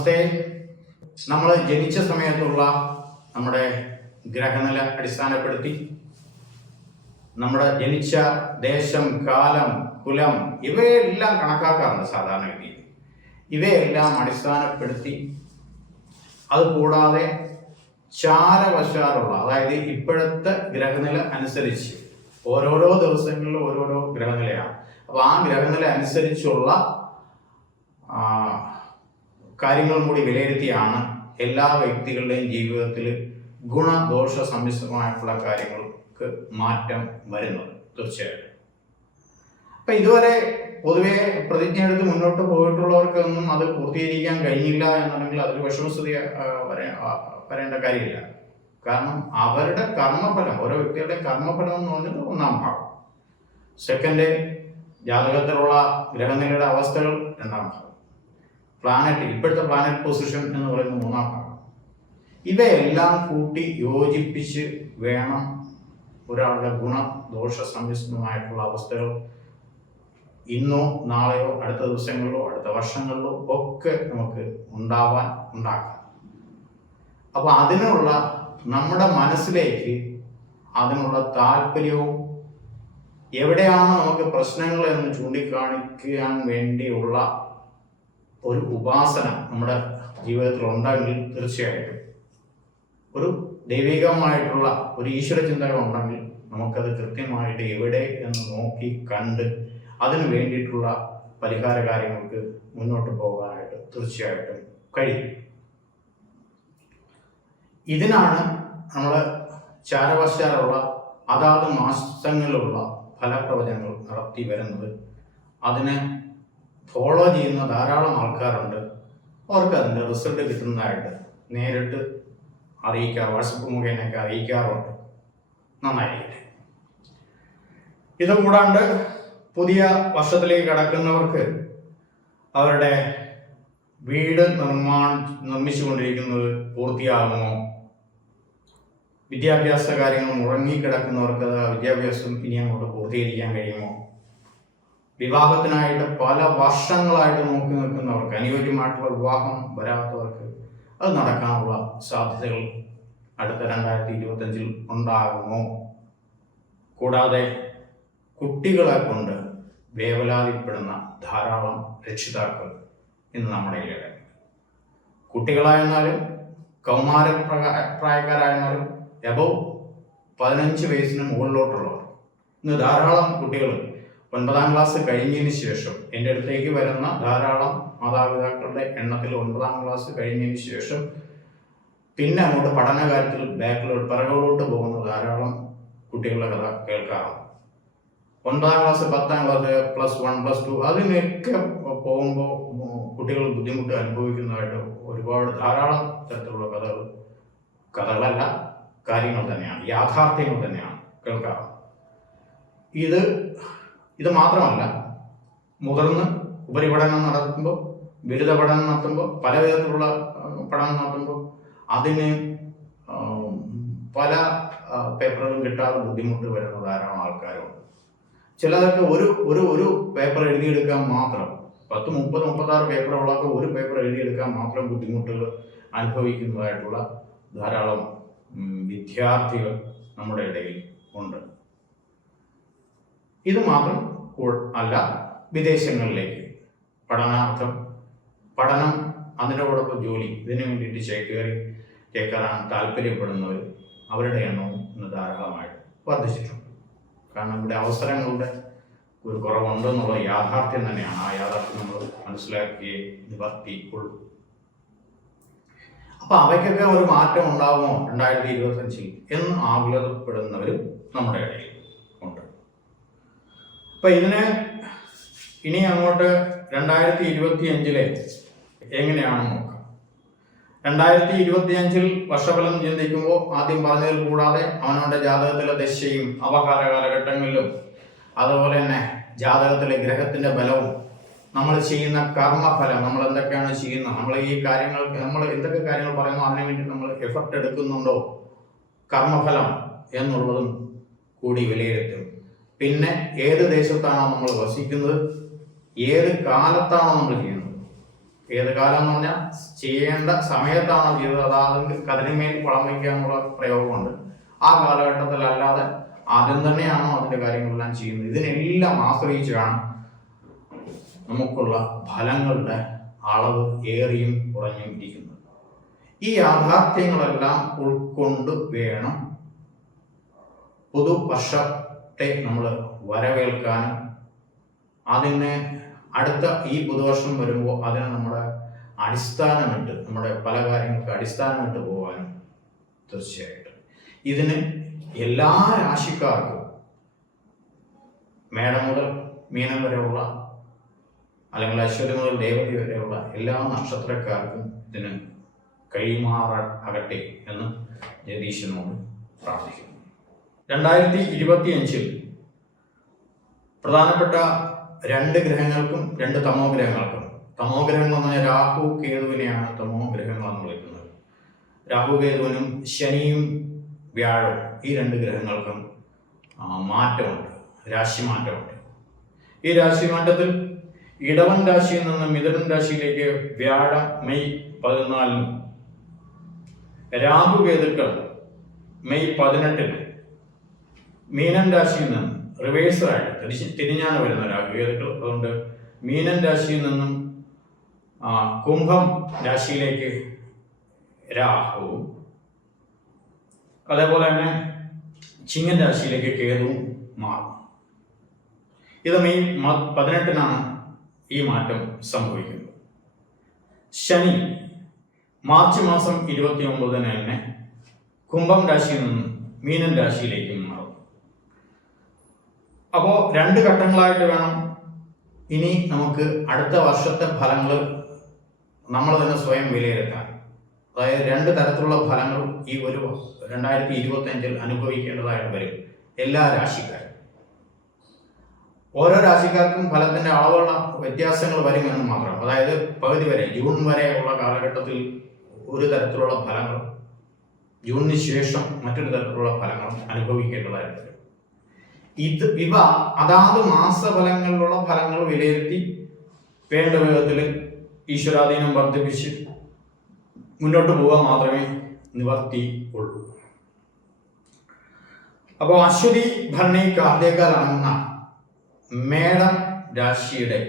നമസ്തേ. നമ്മൾ ജനിച്ച സമയത്തുള്ള നമ്മുടെ ഗ്രഹനില അടിസ്ഥാനപ്പെടുത്തി നമ്മുടെ ജനിച്ച ദേശം, കാലം, കുലം ഇവയെല്ലാം കണക്കാക്കാറുണ്ട് സാധാരണഗതിയിൽ. ഇവയെല്ലാം അടിസ്ഥാനപ്പെടുത്തി അതുകൂടാതെ ചാരവശാലുള്ള, അതായത് ഇപ്പോഴത്തെ ഗ്രഹനില അനുസരിച്ച് ഓരോരോ ദിവസങ്ങളിലും ഓരോരോ ഗ്രഹനിലയാണ്. അപ്പോൾ ആ ഗ്രഹനില അനുസരിച്ചുള്ള കാര്യങ്ങളും കൂടി വിലയിരുത്തിയാണ് എല്ലാ വ്യക്തികളുടെയും ജീവിതത്തിൽ ഗുണദോഷ സമ്മിശ്രമായിട്ടുള്ള കാര്യങ്ങൾക്ക് മാറ്റം വരുന്നത്. തീർച്ചയായിട്ടും അപ്പം ഇതുവരെ പൊതുവെ പ്രതിജ്ഞ എടുത്ത് മുന്നോട്ട് പോയിട്ടുള്ളവർക്കൊന്നും അത് പൂർത്തീകരിക്കാൻ കഴിഞ്ഞില്ല എന്നുണ്ടെങ്കിൽ അതിൽ വിഷമസ്ഥിതി വരേണ്ട കാര്യമില്ല. കാരണം അവരുടെ കർമ്മഫലം, ഓരോ വ്യക്തികളുടെ കർമ്മഫലം എന്ന് പറഞ്ഞത് ഒന്നാം ഭാഗം, സെക്കൻഡ് ജാതകത്തിലുള്ള ഗ്രഹനിലയുടെ അവസ്ഥകൾ രണ്ടാം ഭാഗം, പ്ലാനറ്റ് ഇപ്പോഴത്തെ പ്ലാനറ്റ് പൊസിഷൻ എന്ന് പറയുന്ന മൂന്നാം ഭാഗം. ഇവയെല്ലാം കൂട്ടി യോജിപ്പിച്ച് വേണം ഒരാളുടെ ഗുണദോഷ സമ്മിശ്രമായിട്ടുള്ള അവസ്ഥകൾ ഇന്നോ നാളെയോ അടുത്ത ദിവസങ്ങളിലോ അടുത്ത വർഷങ്ങളിലോ ഒക്കെ നമുക്ക് ഉണ്ടാക്കാം. അപ്പോൾ അതിനുള്ള നമ്മുടെ മനസ്സിലേക്ക് അതിനുള്ള താല്പര്യവും എവിടെയാണ് നമുക്ക് പ്രശ്നങ്ങൾ എന്ന് ചൂണ്ടിക്കാണിക്കാൻ വേണ്ടിയുള്ള ഒരു ഉപാസന നമ്മുടെ ജീവിതത്തിൽ ഉണ്ടെങ്കിൽ തീർച്ചയായിട്ടും ഒരു ദൈവികമായിട്ടുള്ള ഒരു ഈശ്വര ചിന്തകൾ ഉണ്ടെങ്കിൽ നമുക്കത് കൃത്യമായിട്ട് എവിടെ എന്ന് നോക്കി കണ്ട് അതിന് വേണ്ടിയിട്ടുള്ള പരിഹാര കാര്യങ്ങൾക്ക് മുന്നോട്ട് പോകാനായിട്ട് തീർച്ചയായിട്ടും കഴിയും. ഇതിനാണ് നമ്മൾ ചാരവശാലുള്ള അതാത് മാസങ്ങളിലുള്ള ഫലപ്രവചനങ്ങൾ നടത്തി വരുന്നത്. അതിനെ ഫോളോ ചെയ്യുന്ന ധാരാളം ആൾക്കാരുണ്ട്. അവർക്ക് അതിൻ്റെ റിസൾട്ട് കിട്ടുന്നതായിട്ട് നേരിട്ട് വാട്സപ്പ് മുഖേനയൊക്കെ അറിയിക്കാറുണ്ട്. നന്നായിരിക്കട്ടെ. ഇതുകൂടാണ്ട് പുതിയ വർഷത്തിലേക്ക് കടക്കുന്നവർക്ക് അവരുടെ വീട് നിർമ്മിച്ചുകൊണ്ടിരിക്കുന്നത് പൂർത്തിയാകുമോ, വിദ്യാഭ്യാസ കാര്യങ്ങൾ മുടങ്ങിക്കിടക്കുന്നവർക്ക് വിദ്യാഭ്യാസം ഇനി അങ്ങോട്ട് പൂർത്തീകരിക്കാൻ കഴിയുമോ, വിവാഹത്തിനായിട്ട് പല വർഷങ്ങളായിട്ട് നോക്കി നിൽക്കുന്നവർക്ക്, അനുയോജ്യമായിട്ടുള്ള വിവാഹം വരാത്തവർക്ക് അത് നടക്കാനുള്ള സാധ്യതകൾ അടുത്ത 2025 ഉണ്ടാകുമോ, കൂടാതെ കുട്ടികളെ കൊണ്ട് വേവലാതിപ്പെടുന്ന ധാരാളം രക്ഷിതാക്കൾ ഇന്ന് നമ്മുടെ ഇടയിൽ, കുട്ടികളായിരുന്നാലും കൗമാര പ്രായക്കാരായിരുന്നാലും എബവ് 15 വയസ്സിന് മുകളിലോട്ടുള്ളവർ, ഇന്ന് ധാരാളം കുട്ടികൾ 9ാം ക്ലാസ് കഴിഞ്ഞതിന് ശേഷം എൻ്റെ അടുത്തേക്ക് വരുന്ന ധാരാളം മാതാപിതാക്കളുടെ എണ്ണത്തിൽ 9ാം ക്ലാസ് കഴിഞ്ഞതിന് ശേഷം പിന്നെ അങ്ങോട്ട് പഠന കാര്യത്തിൽ പിറകോട്ട് പോകുന്ന ധാരാളം കുട്ടികളുടെ കഥ കേൾക്കാറുണ്ട്. 9ാം ക്ലാസ്, 10ാം ക്ലാസ്, +1, +2 അതിനൊക്കെ പോകുമ്പോൾ കുട്ടികൾ ബുദ്ധിമുട്ട് അനുഭവിക്കുന്നതായിട്ട് ഒരുപാട് ധാരാളം തരത്തിലുള്ള കഥകളല്ല, കാര്യങ്ങൾ തന്നെയാണ്, യാഥാർത്ഥ്യങ്ങൾ തന്നെയാണ് കേൾക്കാറ്. ഇത് മാത്രമല്ല, മുതിർന്ന് ഉപരിപഠനം നടത്തുമ്പോൾ, ബിരുദ പഠനം നടത്തുമ്പോൾ, പല വിധത്തിലുള്ള പഠനം നടത്തുമ്പോൾ അതിന് പല പേപ്പറുകളും കിട്ടാതെ ബുദ്ധിമുട്ട് വരുന്ന ധാരാളം ആൾക്കാരുണ്ട്. ചിലതൊക്കെ ഒരു പേപ്പർ എഴുതിയെടുക്കാൻ മാത്രം 10, 30, 36 പേപ്പറുകളൊക്കെ ഒരു പേപ്പർ എഴുതിയെടുക്കാൻ മാത്രം ബുദ്ധിമുട്ടുകൾ അനുഭവിക്കുന്നതായിട്ടുള്ള ധാരാളം വിദ്യാർത്ഥികൾ നമ്മുടെ ഇടയിൽ ഉണ്ട്. ഇത് മാത്രം അല്ല, വിദേശങ്ങളിലേക്ക് പഠനം അതിനോടൊപ്പം ജോലി ഇതിനു വേണ്ടിയിട്ട് ചേക്കേറാൻ താല്പര്യപ്പെടുന്നവർ, അവരുടെ എണ്ണവും ഇന്ന് ധാരാളമായിട്ട് വർദ്ധിച്ചിട്ടുണ്ട്. കാരണം ഇവിടെ അവസരങ്ങളുടെ ഒരു കുറവുണ്ടെന്നുള്ള യാഥാർത്ഥ്യം തന്നെയാണ്. ആ യാഥാർത്ഥ്യം നമ്മൾ മനസ്സിലാക്കുകയും നിവർത്തിക്കൊള്ളൂ. അപ്പൊ അവയ്ക്കൊക്കെ ഒരു മാറ്റം ഉണ്ടാകുമോ 2025 എന്ന് ആകുലപ്പെടുന്നവരും നമ്മുടെ ഇടയിൽ ഉണ്ട്. അപ്പൊ ഇതിന് ഇനി അങ്ങോട്ട് 2025 എങ്ങനെയാണെന്ന് നോക്കാം. 2025 വർഷഫലം ചിന്തിക്കുമ്പോൾ ആദ്യം പറഞ്ഞതിൽ കൂടാതെ അവനവന്റെ ജാതകത്തിലെ ദശയും അപകാര കാലഘട്ടങ്ങളിലും അതുപോലെ തന്നെ ജാതകത്തിലെ ഗ്രഹത്തിന്റെ ബലവും നമ്മൾ ചെയ്യുന്ന കർമ്മഫലം, നമ്മൾ എന്തൊക്കെയാണ് ചെയ്യുന്നത്, നമ്മൾ ഈ കാര്യങ്ങൾക്ക് നമ്മൾ എന്തൊക്കെ കാര്യങ്ങൾ പറയുന്നു അതിനു വേണ്ടി നമ്മൾ എഫർട്ട് എടുക്കുന്നുണ്ടോ, കർമ്മഫലം എന്നുള്ളതും കൂടി വിലയിരുത്തും. പിന്നെ ഏത് ദേശത്താണോ നമ്മൾ വസിക്കുന്നത്, ഏത് കാലത്താണോ നമ്മൾ ചെയ്യുന്നത് ഏത് കാലം എന്ന് പറഞ്ഞാൽ ചെയ്യേണ്ട സമയത്താണോ ചെയ്തത്, അതാണെങ്കിൽ കതിരിന്മേൽ വളം വയ്ക്കുക എന്നുള്ള പ്രയോഗമുണ്ട്. ആ കാലഘട്ടത്തിലല്ലാതെ ആദ്യം തന്നെയാണോ അതിന്റെ കാര്യങ്ങളെല്ലാം ചെയ്യുന്നത്. ഇതിനെല്ലാം ആശ്രയിച്ചാണ് നമുക്കുള്ള ഫലങ്ങളുടെ അളവ് ഏറിയും കുറഞ്ഞും ഇരിക്കുന്നത്. ഈ യാഥാർത്ഥ്യങ്ങളെല്ലാം ഉൾക്കൊണ്ട് വേണം പുതുവർഷത്തെ നമ്മൾ വരവേൽക്കാനും അതിനെ അടുത്ത ഈ പുതുവർഷം വരുമ്പോൾ അതിനെ നമ്മുടെ അടിസ്ഥാനമിട്ട് നമ്മുടെ പല കാര്യങ്ങൾക്ക് അടിസ്ഥാനമിട്ട് പോകാനും തീർച്ചയായിട്ടും ഇതിന് എല്ലാ രാശിക്കാർക്കും മേടം മുതൽ മീനം വരെയുള്ള അല്ലെങ്കിൽ അശ്വതി മുതൽ ദേവതി വരെയുള്ള എല്ലാ നക്ഷത്രക്കാർക്കും ഇതിന് കഴിയുമാറാകട്ടെ എന്ന് ജഗദീശനോട് പ്രാർത്ഥിക്കുന്നു. 2025 പ്രധാനപ്പെട്ട 2 ഗ്രഹങ്ങൾക്കും 2 തമോ ഗ്രഹങ്ങൾക്കും, തമോ ഗ്രഹങ്ങൾ എന്ന് പറഞ്ഞാൽ രാഹു കേതുവിനെയാണ് തമോ ഗ്രഹങ്ങളെന്ന് വിളിക്കുന്നത്. രാഹു കേതുവിനും ശനിയും വ്യാഴവും ഈ 2 ഗ്രഹങ്ങൾക്കും മാറ്റമുണ്ട്, രാശിമാറ്റമുണ്ട്. ഈ രാശിമാറ്റത്തിൽ ഇടവൻ രാശിയിൽ നിന്ന് മിഥുനൻ രാശിയിലേക്ക് വ്യാഴം മെയ് 14-നും രാഹുകേതുക്കൾ മെയ് 18-ന് മീനൻ രാശിയിൽ നിന്ന് റിവേഴ്സായിട്ട് തിരിഞ്ഞാണ് വരുന്ന രാഹുകേതുക്കൾ. അതുകൊണ്ട് മീനൻ രാശിയിൽ നിന്നും കുംഭം രാശിയിലേക്ക് രാഹുവും അതേപോലെ തന്നെ ചിങ്ങൻ രാശിയിലേക്ക് കേതുവും മാറും. ഇത് മെയ് 18-നാണ് ഈ മാറ്റം സംഭവിക്കുന്നത്. ശനി മാർച്ച് മാസം 29-ന് തന്നെ കുംഭം രാശിയിൽ നിന്ന് മീനൻ രാശിയിലേക്ക് മാറും. അപ്പോൾ 2 ഘട്ടങ്ങളായിട്ട് വേണം ഇനി നമുക്ക് അടുത്ത വർഷത്തെ ഫലങ്ങൾ നമ്മൾ തന്നെ സ്വയം വിലയിരുത്താൻ. അതായത് 2 തരത്തിലുള്ള ഫലങ്ങൾ ഈ ഒരു 2025 അനുഭവിക്കേണ്ടതായിട്ട് വരും എല്ലാ രാശിക്കാരും. ഓരോ രാശിക്കാർക്കും ഫലത്തിന്റെ അളവുള്ള വ്യത്യാസങ്ങൾ വരുമെന്ന് മാത്രം. അതായത് പകുതി വരെ ജൂൺ വരെയുള്ള കാലഘട്ടത്തിൽ ഒരു തരത്തിലുള്ള ഫലങ്ങൾ, ജൂണിന് ശേഷം മറ്റൊരു തരത്തിലുള്ള ഫലങ്ങൾ അനുഭവിക്കേണ്ടതായിട്ട് വരും. ഇവ അതാത് മാസഫലങ്ങളിലുള്ള ഫലങ്ങൾ വിലയിരുത്തി വേണ്ട വിധത്തിൽ ഈശ്വരാധീനം വർദ്ധിപ്പിച്ച് മുന്നോട്ട് പോകാൻ മാത്രമേ നിവർത്തി ഉള്ളൂ. അപ്പോൾ അശ്വതി ഭരണി കാർത്തികക്കാൽ അടങ്ങുന്ന മേടം രാശിയുടെ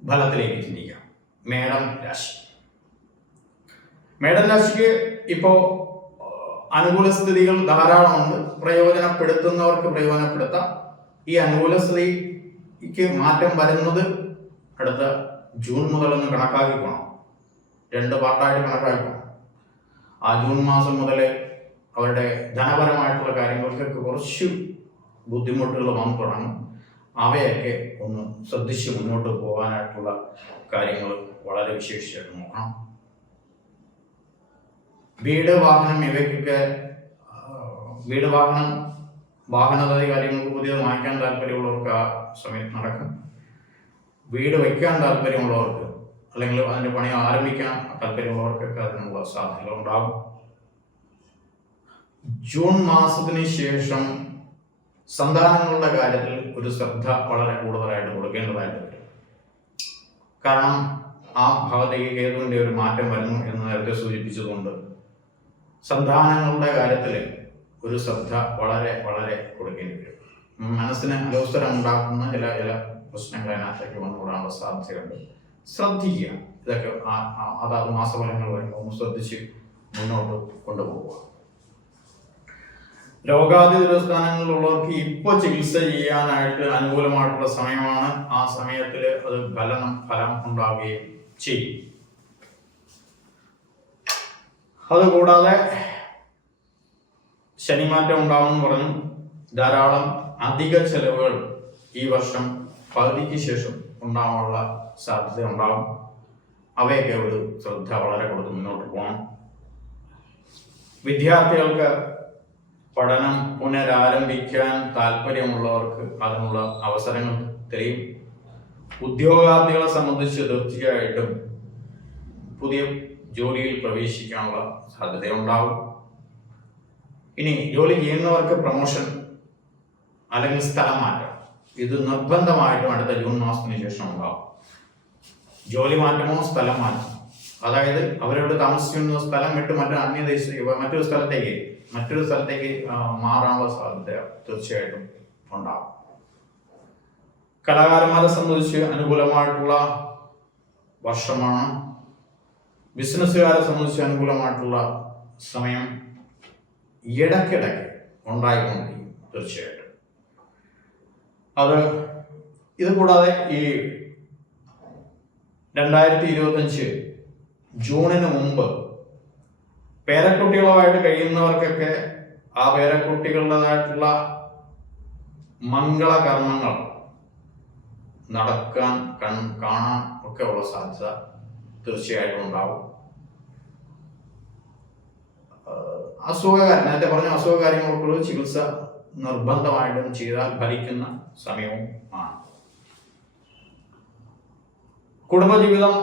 ഫലത്തിലേക്ക് ചിന്തിക്കാം. മേടം രാശി, മേടം രാശിക്ക് ഇപ്പോ അനുകൂല സ്ഥിതികൾ ധാരാളമുണ്ട്. പ്രയോജനപ്പെടുത്തുന്നവർക്ക് പ്രയോജനപ്പെടുത്താം. ഈ അനുകൂല സ്ഥിതിക്ക് മാറ്റം വരുന്നത് അടുത്ത ജൂൺ മുതലൊന്ന് കണക്കാക്കിക്കോണം. 2 പാർട്ടായിട്ട് കണക്കാക്കിക്കോണം. ആ ജൂൺ മാസം മുതൽ അവരുടെ ധനപരമായിട്ടുള്ള കാര്യങ്ങൾക്കൊക്കെ കുറച്ച് ബുദ്ധിമുട്ടുകൾ വന്നു തുടങ്ങും. അവയൊക്കെ ഒന്ന് ശ്രദ്ധിച്ച് മുന്നോട്ട് പോകാനായിട്ടുള്ള കാര്യങ്ങൾ വളരെ വിശേഷിച്ചായിട്ട് നോക്കണം. വീട്, വാഹനം ഇവയ്ക്കൊക്കെ വീട്, വാഹനതാതി കാര്യങ്ങൾക്ക് പുതിയത് വാങ്ങിക്കാൻ താല്പര്യമുള്ളവർക്ക് ആ സമയത്ത് നടക്കും. വീട് വയ്ക്കാൻ താല്പര്യമുള്ളവർക്ക് അല്ലെങ്കിൽ അതിൻ്റെ പണി ആരംഭിക്കാൻ താല്പര്യമുള്ളവർക്കൊക്കെ അതിനുള്ള സാധ്യതകൾ ഉണ്ടാകും. ജൂൺ മാസത്തിന് ശേഷം സന്താനങ്ങളുടെ കാര്യത്തിൽ ഒരു ശ്രദ്ധ വളരെ കൂടുതലായിട്ട് കൊടുക്കേണ്ടതായിട്ട് വരും. കാരണം ആ ഭാഗത്തേക്ക് കേതുവിൻ്റെ ഒരു മാറ്റം വരുന്നു എന്ന് നേരത്തെ സൂചിപ്പിച്ചതുകൊണ്ട് സന്താനങ്ങളുടെ കാര്യത്തിൽ ഒരു ശ്രദ്ധ വളരെ വളരെ കൊടുക്കേണ്ടി വരും. മനസ്സിന് അലോസരം ഉണ്ടാക്കുന്ന ചില പ്രശ്നങ്ങൾ അതിനകത്തേക്ക് വന്നുകൂടാനുള്ള സാധ്യതയുണ്ട്. ശ്രദ്ധിക്കുക. ഇതൊക്കെ അതാത് മാസഫലങ്ങൾ വരുമ്പോൾ ഒന്ന് ശ്രദ്ധിച്ച് മുന്നോട്ട് കൊണ്ടുപോകുക. രോഗാതിഥ സ്ഥാനങ്ങളിലുള്ളവർക്ക് ഇപ്പോൾ ചികിത്സ ചെയ്യാനായിട്ട് അനുകൂലമായിട്ടുള്ള സമയമാണ്. ആ സമയത്തിൽ അത് ഫലം ഉണ്ടാവുകയും ചെയ്യും. അതുകൂടാതെ ശനിമാറ്റം ഉണ്ടാവുമെന്ന് പറഞ്ഞു. ധാരാളം അധിക ചെലവുകൾ ഈ വർഷം പകുതിക്ക് ശേഷം ഉണ്ടാവാനുള്ള സാധ്യത ഉണ്ടാവും. അവയൊക്കെ ഒരു ശ്രദ്ധ വളരെ കൊടുത്ത് മുന്നോട്ട് പോകണം. വിദ്യാർത്ഥികൾക്ക് പഠനം പുനരാരംഭിക്കാൻ താല്പര്യമുള്ളവർക്ക് അതിനുള്ള അവസരങ്ങൾ തെളിയും. ഉദ്യോഗാർത്ഥികളെ സംബന്ധിച്ച് തീർച്ചയായിട്ടും പുതിയ ജോലിയിൽ പ്രവേശിക്കാനുള്ള സാധ്യതയുണ്ടാവും. ഇനി ജോലി ചെയ്യുന്നവർക്ക് പ്രൊമോഷൻ അല്ലെങ്കിൽ സ്ഥലം മാറ്റം ഇത് നിർബന്ധമായിട്ടും അടുത്ത ജൂൺ മാസത്തിന് ശേഷം ഉണ്ടാവും. ജോലി മാറ്റമോ സ്ഥലം മാറ്റമോ, അതായത് അവരോട് താമസിക്കുന്ന സ്ഥലം വിട്ട് മറ്റൊരു സ്ഥലത്തേക്ക് മാറാനുള്ള സാധ്യത തീർച്ചയായിട്ടും ഉണ്ടാകും. കലാകാരന്മാരെ സംബന്ധിച്ച് അനുകൂലമായിട്ടുള്ള വർഷമാണ്. ബിസിനസ്സുകാരെ സംബന്ധിച്ച് അനുകൂലമായിട്ടുള്ള സമയം ഇടയ്ക്കിടയ്ക്ക് ഉണ്ടായിക്കൊണ്ടിരിക്കും തീർച്ചയായിട്ടും. ഇത് കൂടാതെ ഈ 2025 ജൂണിന് മുമ്പ് പേരക്കുട്ടികളുമായിട്ട് കഴിയുന്നവർക്കൊക്കെ ആ പേരക്കുട്ടികളുടേതായിട്ടുള്ള മംഗളകർമ്മങ്ങൾ നടക്കാൻ കാണാൻ ഒക്കെ ഉള്ള സാധ്യത തീർച്ചയായിട്ടും ഉണ്ടാവും. നേരത്തെ പറഞ്ഞ അസുഖകാര്യങ്ങൾക്കുള്ള ചികിത്സ നിർബന്ധമായിട്ടും ചെയ്താൽ ഫലിക്കുന്ന സമയവും ആണ്. കുടുംബജീവിതം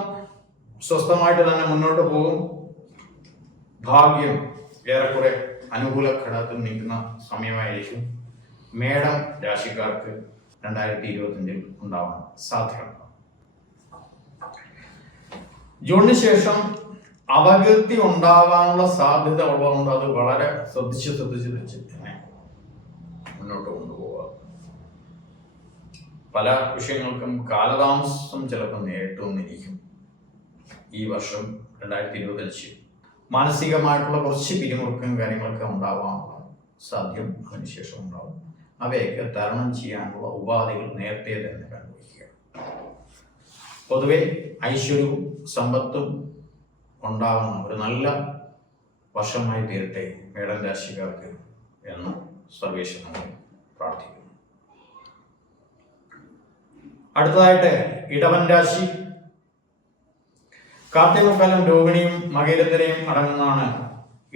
സ്വസ്ഥമായിട്ട് തന്നെ മുന്നോട്ട് പോകും. ഭാഗ്യം ഏറെക്കുറെ അനുകൂല ഘടകത്തിൽ നിൽക്കുന്ന സമയമായിരിക്കും മേടം രാശിക്കാർക്ക് 2025 ഉണ്ടാവാൻ സാധ്യത. ജൂണിന് ശേഷം അപകീർത്തി ഉണ്ടാവാനുള്ള സാധ്യത ഉള്ളതുകൊണ്ട് അത് വളരെ ശ്രദ്ധിച്ച് തന്നെ മുന്നോട്ട് കൊണ്ടുപോവുക. പല വിഷയങ്ങൾക്കും കാലതാമസം ചിലപ്പോൾ നേരിട്ടുവന്നിരിക്കും. ഈ വർഷം 2025 മാനസികമായിട്ടുള്ള കുറച്ച് പിരിമുറുക്കം കാര്യങ്ങളൊക്കെ ഉണ്ടാവാനുള്ള സാധ്യം അതിനുശേഷം ഉണ്ടാവും. അവയൊക്കെ തരണം ചെയ്യാനുള്ള ഉപാധികൾ നേരത്തെ തന്നെ കണ്ടുപിടിക്കുക. പൊതുവെ ഐശ്വര്യവും സമ്പത്തും ഉണ്ടാവുന്ന ഒരു നല്ല വർഷമായി തീരട്ടെ മേടൻ രാശിക്കാർക്ക് എന്ന് സർവേശ്വരനെ പ്രാർത്ഥിക്കുന്നു. അടുത്തതായിട്ട് ഇടവൻ രാശി. കാർത്തികക്കാലം രോഹിണിയും മകയിരത്തിനെയും അടങ്ങുന്നതാണ്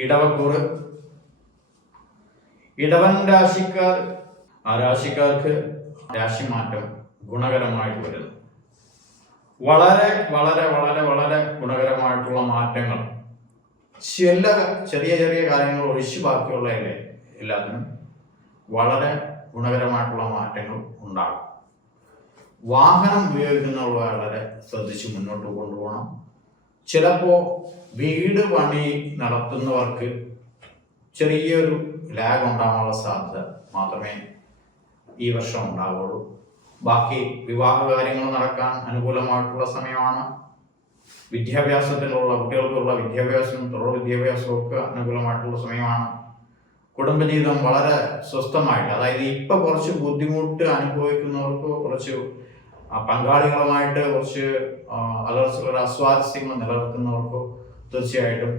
ഇടവക്കൂറ്. ഇടവൻ രാശിക്കാർക്ക് രാശിമാറ്റം ഗുണകരമായിട്ട് വരുന്നു. വളരെ വളരെ വളരെ വളരെ ഗുണകരമായിട്ടുള്ള മാറ്റങ്ങൾ. ചെറിയ ചെറിയ കാര്യങ്ങൾ ഒഴിച്ചു ബാക്കിയുള്ള എല്ലാത്തിനും വളരെ ഗുണകരമായിട്ടുള്ള മാറ്റങ്ങൾ ഉണ്ടാകും. വാഹനം ഉപയോഗിക്കുന്നവർ വളരെ ശ്രദ്ധിച്ച് മുന്നോട്ട് കൊണ്ടുപോകണം. ചിലപ്പോൾ വീട് പണി നടത്തുന്നവർക്ക് ചെറിയൊരു ലാഗ് ഉണ്ടാകാനുള്ള സാധ്യത മാത്രമേ ഈ വർഷം ഉണ്ടാവുള്ളൂ. ബാക്കി വിവാഹ കാര്യങ്ങൾ നടക്കാൻ അനുകൂലമായിട്ടുള്ള സമയമാണ്. കുട്ടികൾക്കുള്ള വിദ്യാഭ്യാസം, തുടർ വിദ്യാഭ്യാസവും ഒക്കെ അനുകൂലമായിട്ടുള്ള സമയമാണ്. കുടുംബജീവിതം വളരെ സ്വസ്ഥമായിട്ട്, അതായത് ഇപ്പൊ കുറച്ച് ബുദ്ധിമുട്ട് അനുഭവിക്കുന്നവർക്ക്, കുറച്ച് പങ്കാളികളുമായിട്ട് കുറച്ച് അസ്വാരസ്യങ്ങൾ നിലനിർത്തുന്നവർക്ക് തീർച്ചയായിട്ടും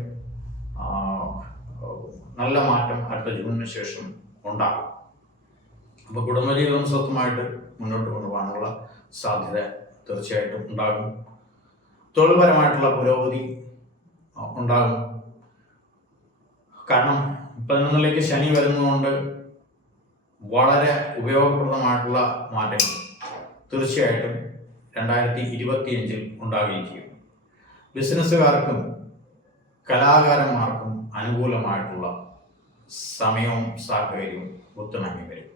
നല്ല മാറ്റം അടുത്ത ജൂണിന് ശേഷം ഉണ്ടാകും. അപ്പോൾ കുടുംബജീവിതം സ്വസ്ഥമായിട്ട് മുന്നോട്ട് കൊണ്ടുപോകാനുള്ള സാധ്യത തീർച്ചയായിട്ടും ഉണ്ടാകും. തൊഴിൽപരമായിട്ടുള്ള പുരോഗതി ഉണ്ടാകും. കാരണം 11ലേക്ക് ശനി വരുന്നതുകൊണ്ട് വളരെ ഉപയോഗപ്രദമായിട്ടുള്ള മാറ്റങ്ങൾ തീർച്ചയായിട്ടും 2025 ഉണ്ടാകുകയും ചെയ്യും. ബിസിനസ്സുകാർക്കും കലാകാരന്മാർക്കും അനുകൂലമായിട്ടുള്ള സമയവും സാഹചര്യവും ഒത്തിണങ്ങി വരും.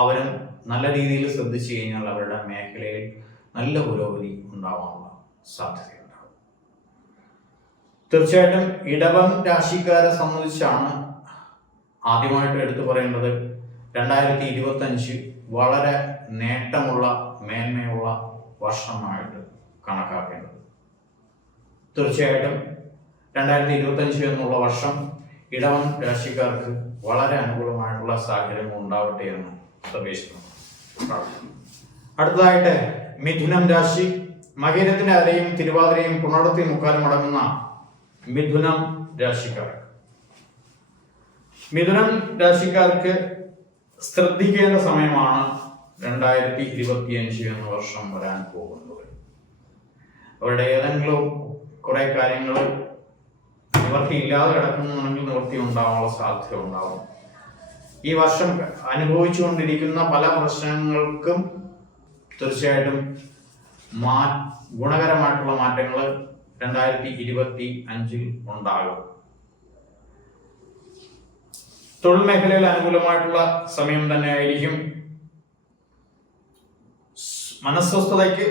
അവരും നല്ല രീതിയിൽ ശ്രദ്ധിച്ചു കഴിഞ്ഞാൽ അവരുടെ മേഖലയിൽ നല്ല പുരോഗതി ഉണ്ടാവാനുള്ള സാധ്യതയുണ്ടാകും. തീർച്ചയായിട്ടും ഇടവൻ രാശിക്കാരെ സംബന്ധിച്ചാണ് ആദ്യമായിട്ട് എടുത്തു പറയേണ്ടത്. 2025 വളരെ നേട്ടമുള്ള മേന്മയുള്ള വർഷമായിട്ട് കണക്കാക്കേണ്ടത്. തീർച്ചയായിട്ടും 2025 എന്നുള്ള വർഷം ഇടവൻ രാശിക്കാർക്ക് വളരെ അനുകൂലമായിട്ടുള്ള സാഹചര്യങ്ങൾ ഉണ്ടാവട്ടെ എന്ന് പ്രവേശിക്കുന്നു. അടുത്തതായിട്ട് മിഥുനം രാശി. മകരത്തിന്റെ അരയും തിരുവാതിരയും പുണർത്തി മുക്കാലും അടങ്ങുന്ന മിഥുനം രാശിക്കാർ. മിഥുനം രാശിക്കാർക്ക് ശ്രദ്ധിക്കേണ്ട സമയമാണ് 2025 എന്ന വർഷം വരാൻ പോകുന്നത്. അവരുടെ ഏതെങ്കിലും കുറെ കാര്യങ്ങൾ നിവൃത്തി ഇല്ലാതെ കിടക്കുന്നുണ്ടെങ്കിൽ നിവൃത്തി ഉണ്ടാവാനുള്ള സാധ്യത ഉണ്ടാവും. ഈ വർഷം അനുഭവിച്ചുകൊണ്ടിരിക്കുന്ന പല പ്രശ്നങ്ങൾക്കും തീർച്ചയായിട്ടും ഗുണകരമായിട്ടുള്ള മാറ്റങ്ങൾ 2025 ഉണ്ടാകും. തൊഴിൽ മേഖലയിൽ അനുകൂലമായിട്ടുള്ള സമയം തന്നെ ആയിരിക്കും. മനസ്വസ്ഥതയ്ക്ക്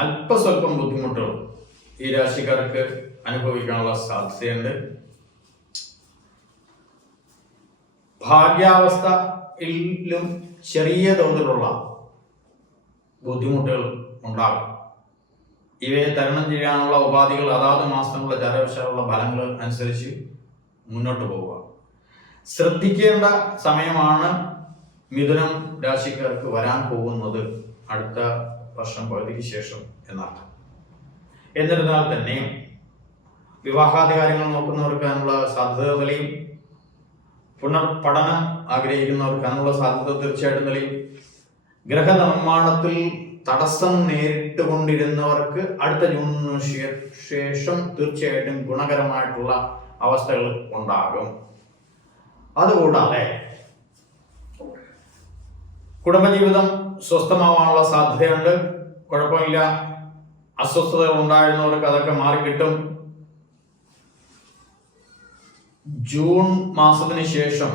അല്പസ്വല്പം ബുദ്ധിമുട്ടുകൾ ഈ രാശിക്കാർക്ക് അനുഭവിക്കാനുള്ള സാധ്യതയുണ്ട്. ഭാഗ്യാവസ്ഥയിലും ചെറിയ തോതിലുള്ള ബുദ്ധിമുട്ടുകൾ ഉണ്ടാകും. ഇവയെ തരണം ചെയ്യാനുള്ള ഉപാധികൾ അതാത് മാസങ്ങളിലെ ജാതകവശാലുള്ള ഫലങ്ങൾ അനുസരിച്ച് മുന്നോട്ട് പോവുക. ശ്രദ്ധിക്കേണ്ട സമയമാണ് മിഥുനം രാശിക്കാർക്ക് വരാൻ പോകുന്നത് അടുത്ത വർഷം പകുതിക്ക് ശേഷം എന്നർത്ഥം. എന്നിരുന്നാൽ തന്നെയും വിവാഹാദി കാര്യങ്ങൾ നോക്കുന്നവർക്ക് അതിനുള്ള സാധ്യത തെളിയും. പുനർപഠനം ആഗ്രഹിക്കുന്നവർക്ക് അതിനുള്ള സാധ്യത തീർച്ചയായിട്ടും തെളിയും. ഗ്രഹനിർമ്മാണത്തിൽ തടസ്സം നേരിട്ടുകൊണ്ടിരുന്നവർക്ക് അടുത്ത ജൂണിന് ശേഷം തീർച്ചയായിട്ടും ഗുണകരമായിട്ടുള്ള അവസ്ഥകൾ ഉണ്ടാകും. അതുകൂടാതെ കുടുംബജീവിതം സ്വസ്ഥമാവാനുള്ള സാധ്യതയുണ്ട്. കുഴപ്പമില്ല. അസ്വസ്ഥതകൾ ഉണ്ടായിരുന്നവർക്ക് അതൊക്കെ മാറിക്കിട്ടും. ജൂൺ മാസത്തിന് ശേഷം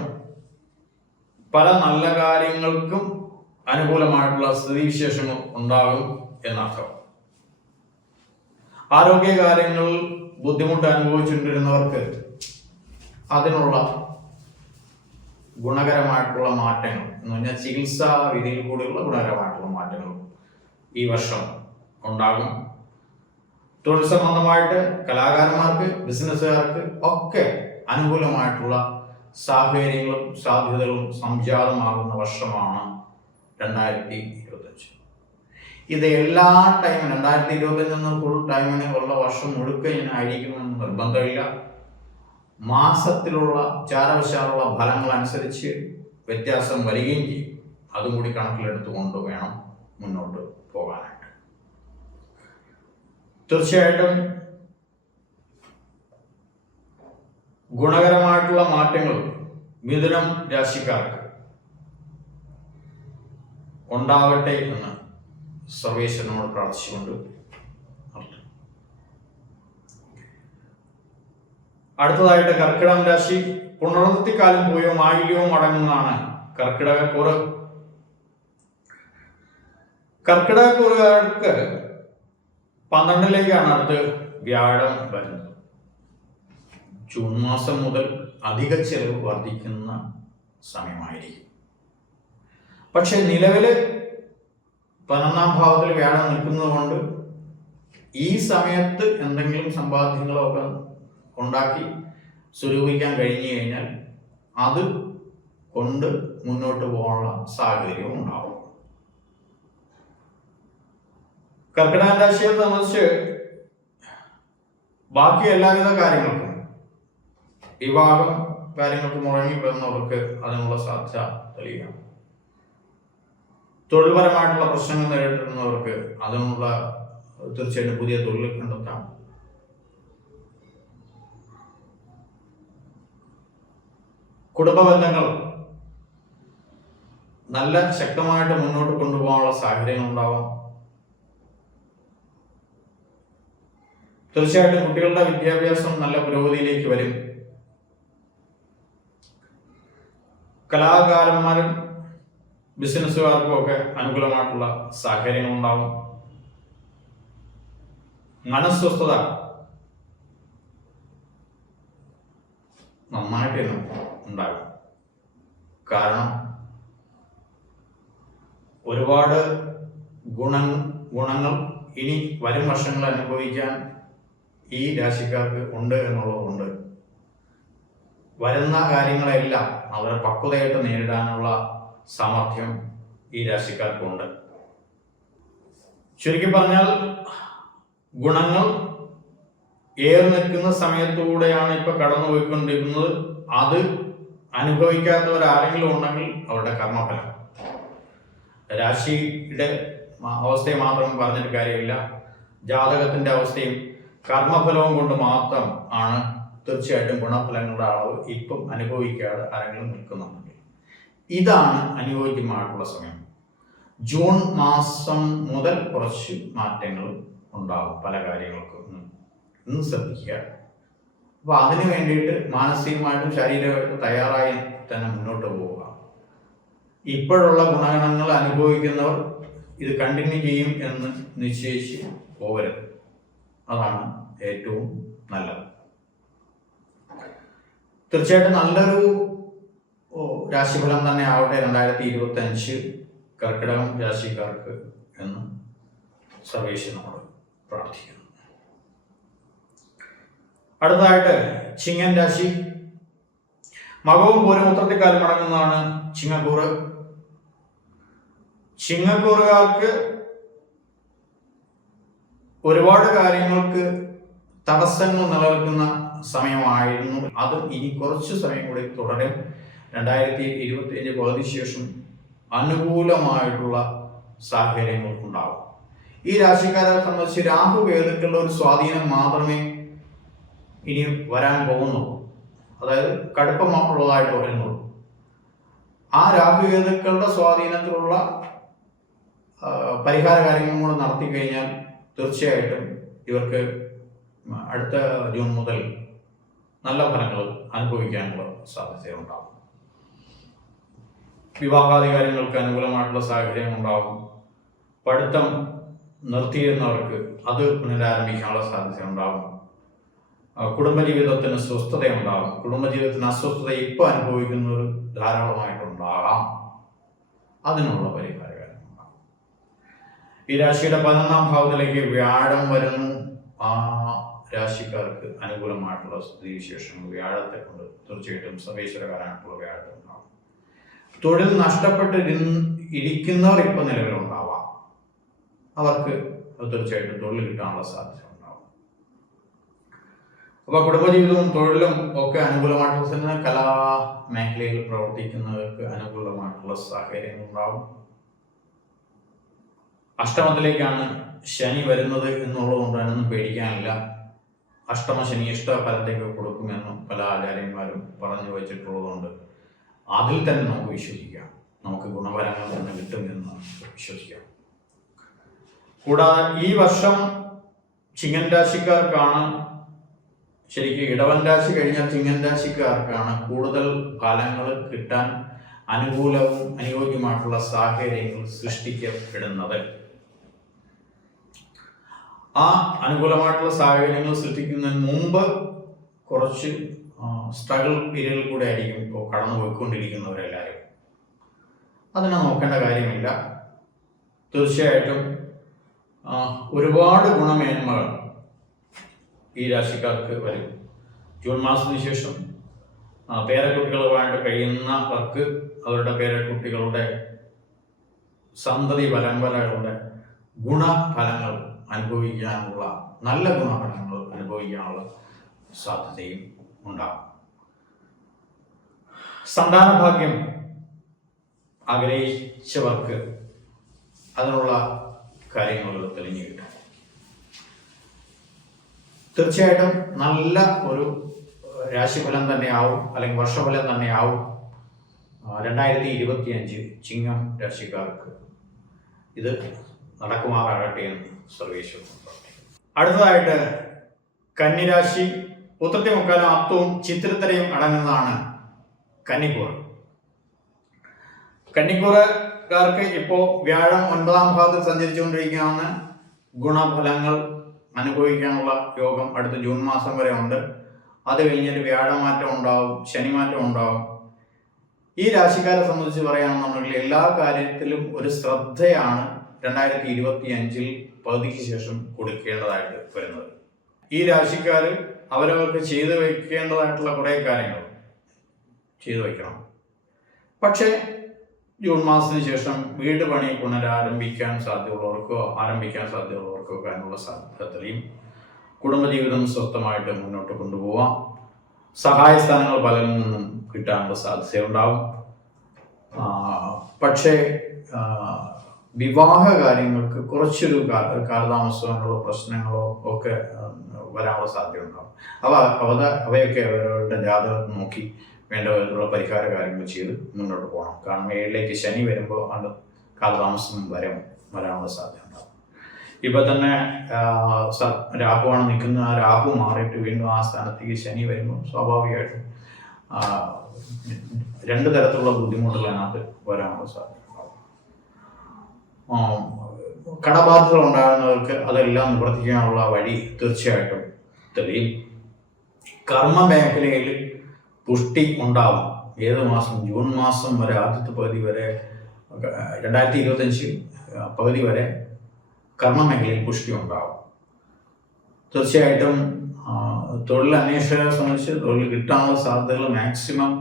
പല നല്ല കാര്യങ്ങൾക്കും അനുകൂലമായിട്ടുള്ള സ്ഥിതിവിശേഷങ്ങൾ ഉണ്ടാകും എന്നർത്ഥം. ആരോഗ്യകാര്യങ്ങളിൽ ബുദ്ധിമുട്ട് അനുഭവിച്ചുകൊണ്ടിരുന്നവർക്ക് അതിനുള്ള ഗുണകരമായിട്ടുള്ള മാറ്റങ്ങൾ എന്ന് പറഞ്ഞാൽ ചികിത്സാ രീതിയിൽ കൂടിയുള്ള ഗുണകരമായിട്ടുള്ള മാറ്റങ്ങൾ ഈ വർഷം ഉണ്ടാകും. തൊഴിൽ സംബന്ധമായിട്ട് കലാകാരന്മാർക്ക്, ബിസിനസ്സുകാർക്ക് ഒക്കെ അനുകൂലമായിട്ടുള്ള സാഹചര്യങ്ങളും സാധ്യതകളും സംജാതമാകുന്ന വർഷമാണ് 2025. ഇത് എല്ലാ ടൈമും 2025 ഫുൾ ടൈമിന് ഉള്ള വർഷം മുഴുക്ക ഇങ്ങനെ ആയിരിക്കുമെന്ന് നിർബന്ധമില്ല. മാസത്തിലുള്ള ചാരവശാലുള്ള ഫലങ്ങൾ അനുസരിച്ച് വ്യത്യാസം വരികയും ചെയ്യും. അതും കൂടി കണക്കിലെടുത്തുകൊണ്ട് വേണം മുന്നോട്ട് പോകാനായിട്ട്. തീർച്ചയായിട്ടും ഗുണകരമായിട്ടുള്ള മാറ്റങ്ങൾ മിഥുനം രാശിക്കാർക്ക് ഉണ്ടാകട്ടെ എന്ന് സർവേശ്വരനോട് പ്രാർത്ഥിച്ചുകൊണ്ട് അടുത്തതായിട്ട് കർക്കിടകം രാശി. പുണർത്തിക്കാലം പോയോ മായില്യവും അടങ്ങുന്നതാണ് കർക്കിടകക്കൂറ്. കർക്കിടകക്കൂറുകാർക്ക് 12ലേക്കാണ് അടുത്ത് വ്യാഴം വരുന്നത്. ജൂൺ മാസം മുതൽ അധിക ചെലവ് വർദ്ധിക്കുന്ന സമയമായിരിക്കും. പക്ഷെ നിലവില് 11ാം ഭാവത്തിൽ വ്യാഴം നിൽക്കുന്നത് കൊണ്ട് ഈ സമയത്ത് എന്തെങ്കിലും സമ്പാദ്യങ്ങളൊക്കെ ഉണ്ടാക്കി സ്വരൂപിക്കാൻ കഴിഞ്ഞു കഴിഞ്ഞാൽ അത് കൊണ്ട് മുന്നോട്ട് പോകാനുള്ള സാഹചര്യവും ഉണ്ടാവും. കർക്കിടക രാശിയെ സംബന്ധിച്ച് ബാക്കി എല്ലാവിധ കാര്യങ്ങൾക്കും വിവാഹം കാര്യങ്ങൾക്ക് മുടങ്ങി വരുന്നവർക്ക് അതിനുള്ള സാധ്യത തെളിയാം. തൊഴിൽപരമായിട്ടുള്ള പ്രശ്നങ്ങൾ നേരിടുന്നവർക്ക് അതിനുള്ള തീർച്ചയായിട്ടും പുതിയ തൊഴിൽ കണ്ടെത്താം. കുടുംബ ബന്ധങ്ങൾ നല്ല ശക്തമായിട്ട് മുന്നോട്ട് കൊണ്ടുപോകാനുള്ള സാഹചര്യങ്ങൾ ഉണ്ടാവാം. തീർച്ചയായിട്ടും കുട്ടികളുടെ വിദ്യാഭ്യാസം നല്ല പുരോഗതിയിലേക്ക് വരും. കലാകാരന്മാരും ബിസിനസ്സുകാർക്കും ഒക്കെ അനുകൂലമായിട്ടുള്ള സാഹചര്യങ്ങൾ ഉണ്ടാവും. മനസ്വസ്ഥത നന്നായിട്ട് ഉണ്ടാകും. കാരണം ഒരുപാട് ഗുണങ്ങൾ ഇനി വരും വർഷങ്ങൾ അനുഭവിക്കാൻ ഈ രാശിക്കാർക്ക് ഉണ്ട് എന്നുള്ളതുകൊണ്ട് വരുന്ന കാര്യങ്ങളെല്ലാം വളരെ പക്വതയായിട്ട് നേരിടാനുള്ള സാമർഥ്യം ഈ രാശിക്കാർക്കുണ്ട്. ചുരുക്കി പറഞ്ഞാൽ ഗുണങ്ങൾ ഏറി നിൽക്കുന്ന സമയത്തൂടെയാണ് ഇപ്പൊ കടന്നുപോയിക്കൊണ്ടിരിക്കുന്നത്. അത് അനുഭവിക്കാത്തവരാരെങ്കിലും ഉണ്ടെങ്കിൽ അവരുടെ കർമ്മഫലം. രാശിയുടെ അവസ്ഥയെ മാത്രം പറഞ്ഞിട്ട് കാര്യമില്ല. ജാതകത്തിന്റെ അവസ്ഥയും കർമ്മഫലവും കൊണ്ട് മാത്രം ആണ് തീർച്ചയായിട്ടും ഗുണഫലങ്ങളുടെ അളവ് ഇപ്പം അനുഭവിക്കാതെ ആരെങ്കിലും നിൽക്കുന്നുണ്ടെങ്കിൽ ഇതാണ് അനുയോജ്യമായിട്ടുള്ള സമയം. ജൂൺ മാസം മുതൽ കുറച്ച് മാറ്റങ്ങൾ ഉണ്ടാകും പല കാര്യങ്ങൾക്കും. ഇന്ന് ശ്രദ്ധിക്കുക. അപ്പൊ അതിനു വേണ്ടിയിട്ട് മാനസികമായിട്ടും ശാരീരികമായിട്ടും തയ്യാറായി തന്നെ മുന്നോട്ട് പോവുക. ഇപ്പോഴുള്ള ഗുണഗണങ്ങൾ അനുഭവിക്കുന്നവർ ഇത് കണ്ടിന്യൂ ചെയ്യും എന്ന് നിശ്ചയിച്ച് പോകരുത്. അതാണ് ഏറ്റവും നല്ലത്. തീർച്ചയായിട്ടും നല്ലൊരു രാശിഫലം തന്നെ ആവട്ടെ 2025 കർക്കിടകം രാശിക്കാർക്ക് എന്ന് സർവേശ്വരനോട് പ്രാർത്ഥിക്കുന്നു. അടുത്തതായിട്ട് ചിങ്ങൻ രാശി. മകവും പൂരം ഉത്രത്തിക്കാലം അടങ്ങുന്നതാണ് ചിങ്ങക്കൂറ്. ചിങ്ങക്കൂറുകാർക്ക് ഒരുപാട് കാര്യങ്ങൾക്ക് തടസ്സങ്ങൾ നിലനിൽക്കുന്ന സമയമായിരുന്നു. അത് ഇനി കുറച്ച് സമയം കൂടി തുടരും. 2025 പകുതി ശേഷം അനുകൂലമായിട്ടുള്ള സാഹചര്യങ്ങൾ ഉണ്ടാകും. ഈ രാശിക്കാരെ സംബന്ധിച്ച് രാഹു കേതുക്കളുടെ ഒരു സ്വാധീനം മാത്രമേ ഇനി വരാൻ പോകുന്നുള്ളൂ. അതായത് കടുപ്പമുള്ളതായിട്ട് വരുന്നുള്ളൂ. ആ രാഹു കേതുക്കളുടെ സ്വാധീനത്തിലുള്ള പരിഹാര കാര്യങ്ങളും കൂടെ നടത്തി കഴിഞ്ഞാൽ തീർച്ചയായിട്ടും ഇവർക്ക് അടുത്ത ജൂൺ മുതൽ നല്ല ഫലങ്ങൾ അനുഭവിക്കാനുള്ള സാധ്യതയുണ്ടാകും. വിവാഹാധികാരങ്ങൾക്ക് അനുകൂലമായിട്ടുള്ള സാഹചര്യം ഉണ്ടാകും. പഠിത്തം നിർത്തിയിരുന്നവർക്ക് അത് പുനരാരംഭിക്കാനുള്ള സാധ്യത ഉണ്ടാകും. കുടുംബജീവിതത്തിന് സ്വസ്ഥതയുണ്ടാകും. കുടുംബജീവിതത്തിന് അസ്വസ്ഥത ഇപ്പോൾ അനുഭവിക്കുന്നവർ ധാരാളമായിട്ടുണ്ടാകാം. അതിനുള്ള പരിഹാരങ്ങളുണ്ടാകും. ഈ രാശിയുടെ 11ാം ഭാവത്തിലേക്ക് വ്യാഴം വരുന്നു. ആ രാശിക്കാർക്ക് അനുകൂലമായിട്ടുള്ള സ്ഥിതിവിശേഷങ്ങൾ വ്യാഴത്തെ കൊണ്ട് തീർച്ചയായിട്ടും സർവേശ്വരകാരനായിട്ടുള്ള വ്യാഴത്തെ ഉണ്ടാകും. തൊഴിൽ നഷ്ടപ്പെട്ട് ഇരിക്കുന്നവർ ഇപ്പം നിലവിലുണ്ടാവാം. അവർക്ക് തീർച്ചയായിട്ടും തൊഴിൽ കിട്ടാനുള്ള സാധ്യത ഉണ്ടാവും. അപ്പൊ കുടുംബജീവിതവും തൊഴിലും ഒക്കെ അനുകൂലമായിട്ടുള്ള കലാ മേഖലയിൽ പ്രവർത്തിക്കുന്നവർക്ക് അനുകൂലമായിട്ടുള്ള സാഹചര്യങ്ങൾ ഉണ്ടാവും. അഷ്ടമത്തിലേക്കാണ് ശനി വരുന്നത് എന്നുള്ളതുകൊണ്ട് അതിനൊന്നും പേടിക്കാനില്ല. അഷ്ടമശനി ഇഷ്ടഫലത്തേക്ക് കൊടുക്കുമെന്നും പല ആചാര്യന്മാരും പറഞ്ഞു വച്ചിട്ടുള്ളതുകൊണ്ട് അതിൽ തന്നെ നമുക്ക് വിശ്വസിക്കാം. നമുക്ക് ഗുണഫലങ്ങൾ തന്നെ കിട്ടുമെന്ന് വിശ്വസിക്കാം. കൂടാതെ ഈ വർഷം ചിങ്ങൻ രാശിക്കാർക്കാണ്, ശരിക്കും ഇടവൻ രാശി കഴിഞ്ഞാൽ ചിങ്ങൻ രാശിക്കാർക്കാണ് കൂടുതൽ ഫലങ്ങൾ കിട്ടാൻ അനുകൂലവും അനുയോജ്യമായിട്ടുള്ള സാഹചര്യങ്ങൾ സൃഷ്ടിക്കപ്പെടുന്നത്. ആ അനുകൂലമായിട്ടുള്ള സാഹചര്യങ്ങൾ സൃഷ്ടിക്കുന്നതിന് മുമ്പ് കുറച്ച് സ്ട്രഗിൾ പീരീഡിൽ കൂടെ ആയിരിക്കും ഇപ്പോൾ കടന്നു പോയിക്കൊണ്ടിരിക്കുന്നവരെല്ലാവരും. അതിനെ നോക്കേണ്ട കാര്യമില്ല. തീർച്ചയായിട്ടും ഒരുപാട് ഗുണമേന്മകൾ ഈ രാശിക്കാർക്ക് വരും. ജൂൺ മാസത്തിന് ശേഷം പേരക്കുട്ടികളുമായിട്ട് കഴിയുന്നവർക്ക് അവരുടെ പേരക്കുട്ടികളുടെ സന്തതി പരമ്പരകളുടെ ഗുണഫലങ്ങൾ അനുഭവിക്കാനുള്ള, നല്ല ഗുണഫലങ്ങൾ അനുഭവിക്കാനുള്ള സാധ്യതയും ഉണ്ടാകും. സന്താനഭാഗ്യം ആഗ്രഹിച്ചവർക്ക് അതിനുള്ള കാര്യങ്ങൾ തെളിഞ്ഞു കിട്ടും. തീർച്ചയായിട്ടും നല്ല ഒരു രാശിഫലം തന്നെയാവും, അല്ലെങ്കിൽ വർഷഫലം തന്നെയാവും 2025 ചിങ്ങം രാശിക്കാർക്ക്. ഇത് നടക്കുമാറാകട്ടെ എന്ന് സർവേശ്വരൻ പ്രാർത്ഥിക്കുന്നു. അടുത്തതായിട്ട് കന്നിരാശി. ഉത്രത്തിമുക്കാലും അത്തവും ചിത്രത്തരയും അടങ്ങുന്നതാണ് കന്നിക്കൂർ. കന്നിക്കൂറുകാർക്ക് ഇപ്പോൾ വ്യാഴം 9ാം ഭാവത്തിൽ സഞ്ചരിച്ചുകൊണ്ടിരിക്കുകയാണ്. ഗുണഫലങ്ങൾ അനുഭവിക്കാനുള്ള യോഗം അടുത്ത ജൂൺ മാസം വരെ ഉണ്ട്. അത് കഴിഞ്ഞിട്ട് വ്യാഴമാറ്റം ഉണ്ടാവും, ശനിമാറ്റം ഉണ്ടാവും. ഈ രാശിക്കാരെ സംബന്ധിച്ച് പറയുകയാണെന്നുണ്ടെങ്കിൽ എല്ലാ കാര്യത്തിലും ഒരു ശ്രദ്ധയാണ് 2025 പകുതിക്ക് ശേഷം കൊടുക്കേണ്ടതായിട്ട് വരുന്നത്. ഈ രാശിക്കാർ അവരവർക്ക് ചെയ്തു വയ്ക്കേണ്ടതായിട്ടുള്ള കുറേ കാര്യങ്ങൾ ചെയ്തു വയ്ക്കണം. പക്ഷേ ജൂൺ മാസത്തിന് ശേഷം വീട് പണി പുനരാരംഭിക്കാൻ സാധ്യതയുള്ളവർക്കോ ആരംഭിക്കാൻ സാധ്യതയുള്ളവർക്കോ അതിനുള്ള സാധ്യത തെളിയും. കുടുംബജീവിതം സ്വസ്ഥമായിട്ട് മുന്നോട്ട് കൊണ്ടുപോവാം. സഹായ സ്ഥാനങ്ങൾ പലരിൽ നിന്നും കിട്ടാനുള്ള സാധ്യതയുണ്ടാവും. പക്ഷേ വിവാഹ കാര്യങ്ങൾക്ക് കുറച്ചൊരു കാലതാമസങ്ങളോ പ്രശ്നങ്ങളോ ഒക്കെ വരാനുള്ള സാധ്യതയുണ്ടാവും. അവയൊക്കെ അവരവരുടെ ജാതകം നോക്കി വേണ്ട വിധത്തിലുള്ള പരിഹാര കാര്യങ്ങൾ ചെയ്ത് മുന്നോട്ട് പോകണം. കാരണം 7ലേക്ക് ശനി വരുമ്പോൾ അത് കാലതാമസം വരാനുള്ള സാധ്യത ഉണ്ടാവും. ഇപ്പം തന്നെ രാഹുവാണ് നിൽക്കുന്നത്. ആ രാഹു മാറിയിട്ട് വീണ്ടും ആ സ്ഥാനത്തേക്ക് ശനി വരുമ്പോൾ സ്വാഭാവികമായിട്ടും 2 തരത്തിലുള്ള ബുദ്ധിമുട്ടുകൾ അതിനകത്ത് വരാനുള്ള സാധ്യത ഉണ്ടാവും. കടബാധ്യതകൾ ഉണ്ടാകുന്നവർക്ക് അതെല്ലാം നിവർത്തിക്കാനുള്ള വഴി തീർച്ചയായിട്ടും തെളിയും. കർമ്മ മേഖലയിൽ പുഷ്ടി ഉണ്ടാവും. ഏത് മാസം? ജൂൺ മാസം വരെ, ആദ്യത്തെ പകുതി വരെ, 2025 പകുതി വരെ കർമ്മ മേഖലയിൽ പുഷ്ടി ഉണ്ടാവും. തീർച്ചയായിട്ടും തൊഴിൽ അന്വേഷകരെ സംബന്ധിച്ച് തൊഴിൽ കിട്ടാനുള്ള സാധ്യതകൾ മാക്സിമം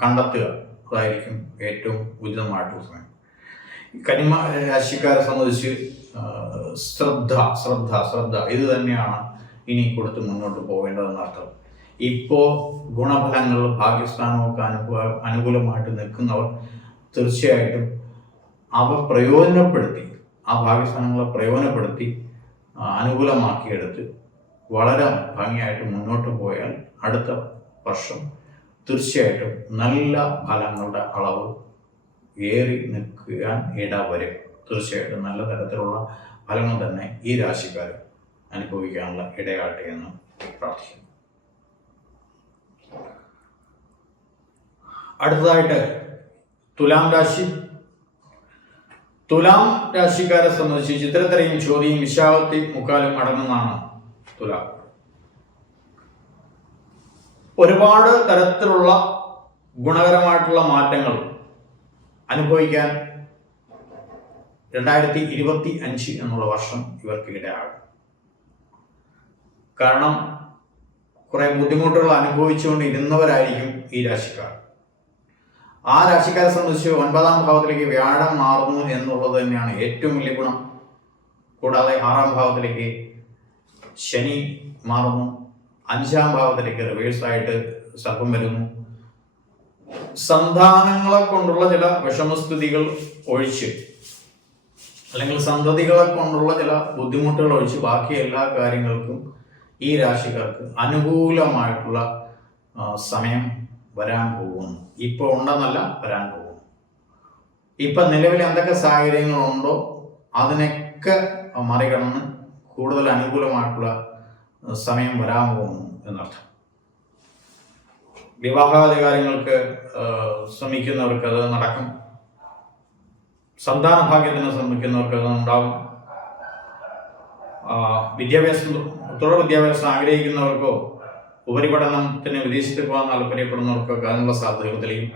കണ്ടെത്തുക, അതായിരിക്കും ഏറ്റവും ഉചിതമായിട്ടുള്ള സമയം. കന്നി രാശിക്കാരെ സംബന്ധിച്ച് ശ്രദ്ധ ഇത് തന്നെയാണ് ഇനി കൊടുത്ത് മുന്നോട്ട് പോകേണ്ടതെന്നർത്ഥം. ഇപ്പോൾ ഗുണഫലങ്ങൾ ഭാഗ്യസ്ഥാനമൊക്കെ അനുകൂലമായിട്ട് നിൽക്കുന്നവർ തീർച്ചയായിട്ടും അവ പ്രയോജനപ്പെടുത്തി, ആ ഭാഗ്യസ്ഥാനങ്ങളെ പ്രയോജനപ്പെടുത്തി അനുകൂലമാക്കിയെടുത്ത് വളരെ ഭംഗിയായിട്ട് മുന്നോട്ട് പോയാൽ അടുത്ത വർഷം തീർച്ചയായിട്ടും നല്ല ഫലങ്ങളുടെ അളവ് ഏറി നിൽക്കാൻ ഇടവരും. തീർച്ചയായിട്ടും നല്ല തരത്തിലുള്ള ഫലങ്ങൾ തന്നെ ഈ രാശിക്കാർ അനുഭവിക്കാനുള്ള ഇടയാട്ടെ എന്ന് പ്രാർത്ഥിക്കുന്നു. അടുത്തതായിട്ട് തുലാം രാശി. തുലാം രാശിക്കാരെ സംബന്ധിച്ച് ചിത്രത്തരയും ചോദ്യയും വിശാഖത്തി മുക്കാലും അടങ്ങുന്നതാണ് തുലാം. ഒരുപാട് തരത്തിലുള്ള ഗുണകരമായിട്ടുള്ള മാറ്റങ്ങൾ അനുഭവിക്കാൻ 2025 എന്നുള്ള വർഷം ഇവർക്ക് ഇടയാകും. കാരണം കുറെ ബുദ്ധിമുട്ടുകൾ അനുഭവിച്ചുകൊണ്ട് ഇരുന്നവരായിരിക്കും ഈ രാശിക്കാർ. ആ രാശിക്കാരെ സംബന്ധിച്ച് 9ാം ഭാവത്തിലേക്ക് വ്യാഴം മാറുന്നു എന്നുള്ളത് തന്നെയാണ് ഏറ്റവും വലിയ ഗുണം. കൂടാതെ 6ാം ഭാവത്തിലേക്ക് ശനി മാറുന്നു, 5ാം ഭാവത്തിലേക്ക് റിവേഴ്സായിട്ട് സർപ്പം വരുന്നു. സന്താനങ്ങളെ കൊണ്ടുള്ള ചില വിഷമസ്ഥിതികൾ ഒഴിച്ച്, അല്ലെങ്കിൽ സന്തതികളെ കൊണ്ടുള്ള ചില ബുദ്ധിമുട്ടുകൾ ഒഴിച്ച് ബാക്കി എല്ലാ കാര്യങ്ങൾക്കും ഈ രാശിക്കാർക്ക് അനുകൂലമായിട്ടുള്ള സമയം വരാൻ പോകുന്നു. ഇപ്പോൾ ഉണ്ടെന്നല്ല, വരാൻ പോകുന്നു. ഇപ്പൊ നിലവിൽ എന്തൊക്കെ സാഹചര്യങ്ങളുണ്ടോ അതിനൊക്കെ മറികടന്ന് കൂടുതൽ അനുകൂലമായിട്ടുള്ള സമയം വരാൻ പോകുന്നു എന്നർത്ഥം. വിവാഹാദി കാര്യങ്ങൾക്ക് ശ്രമിക്കുന്നവർക്ക് അത് നടക്കും. സന്താന ഭാഗ്യത്തിന് ശ്രമിക്കുന്നവർക്ക് അത് ഉണ്ടാകും. തുടർ വിദ്യാഭ്യാസം ആഗ്രഹിക്കുന്നവർക്കോ ഉപരിപഠനത്തിന് വിദേശത്ത് പോകാൻ താല്പര്യപ്പെടുന്നവർക്കൊക്കെ അതിനുള്ള സാധ്യതകൾ തെളിയും.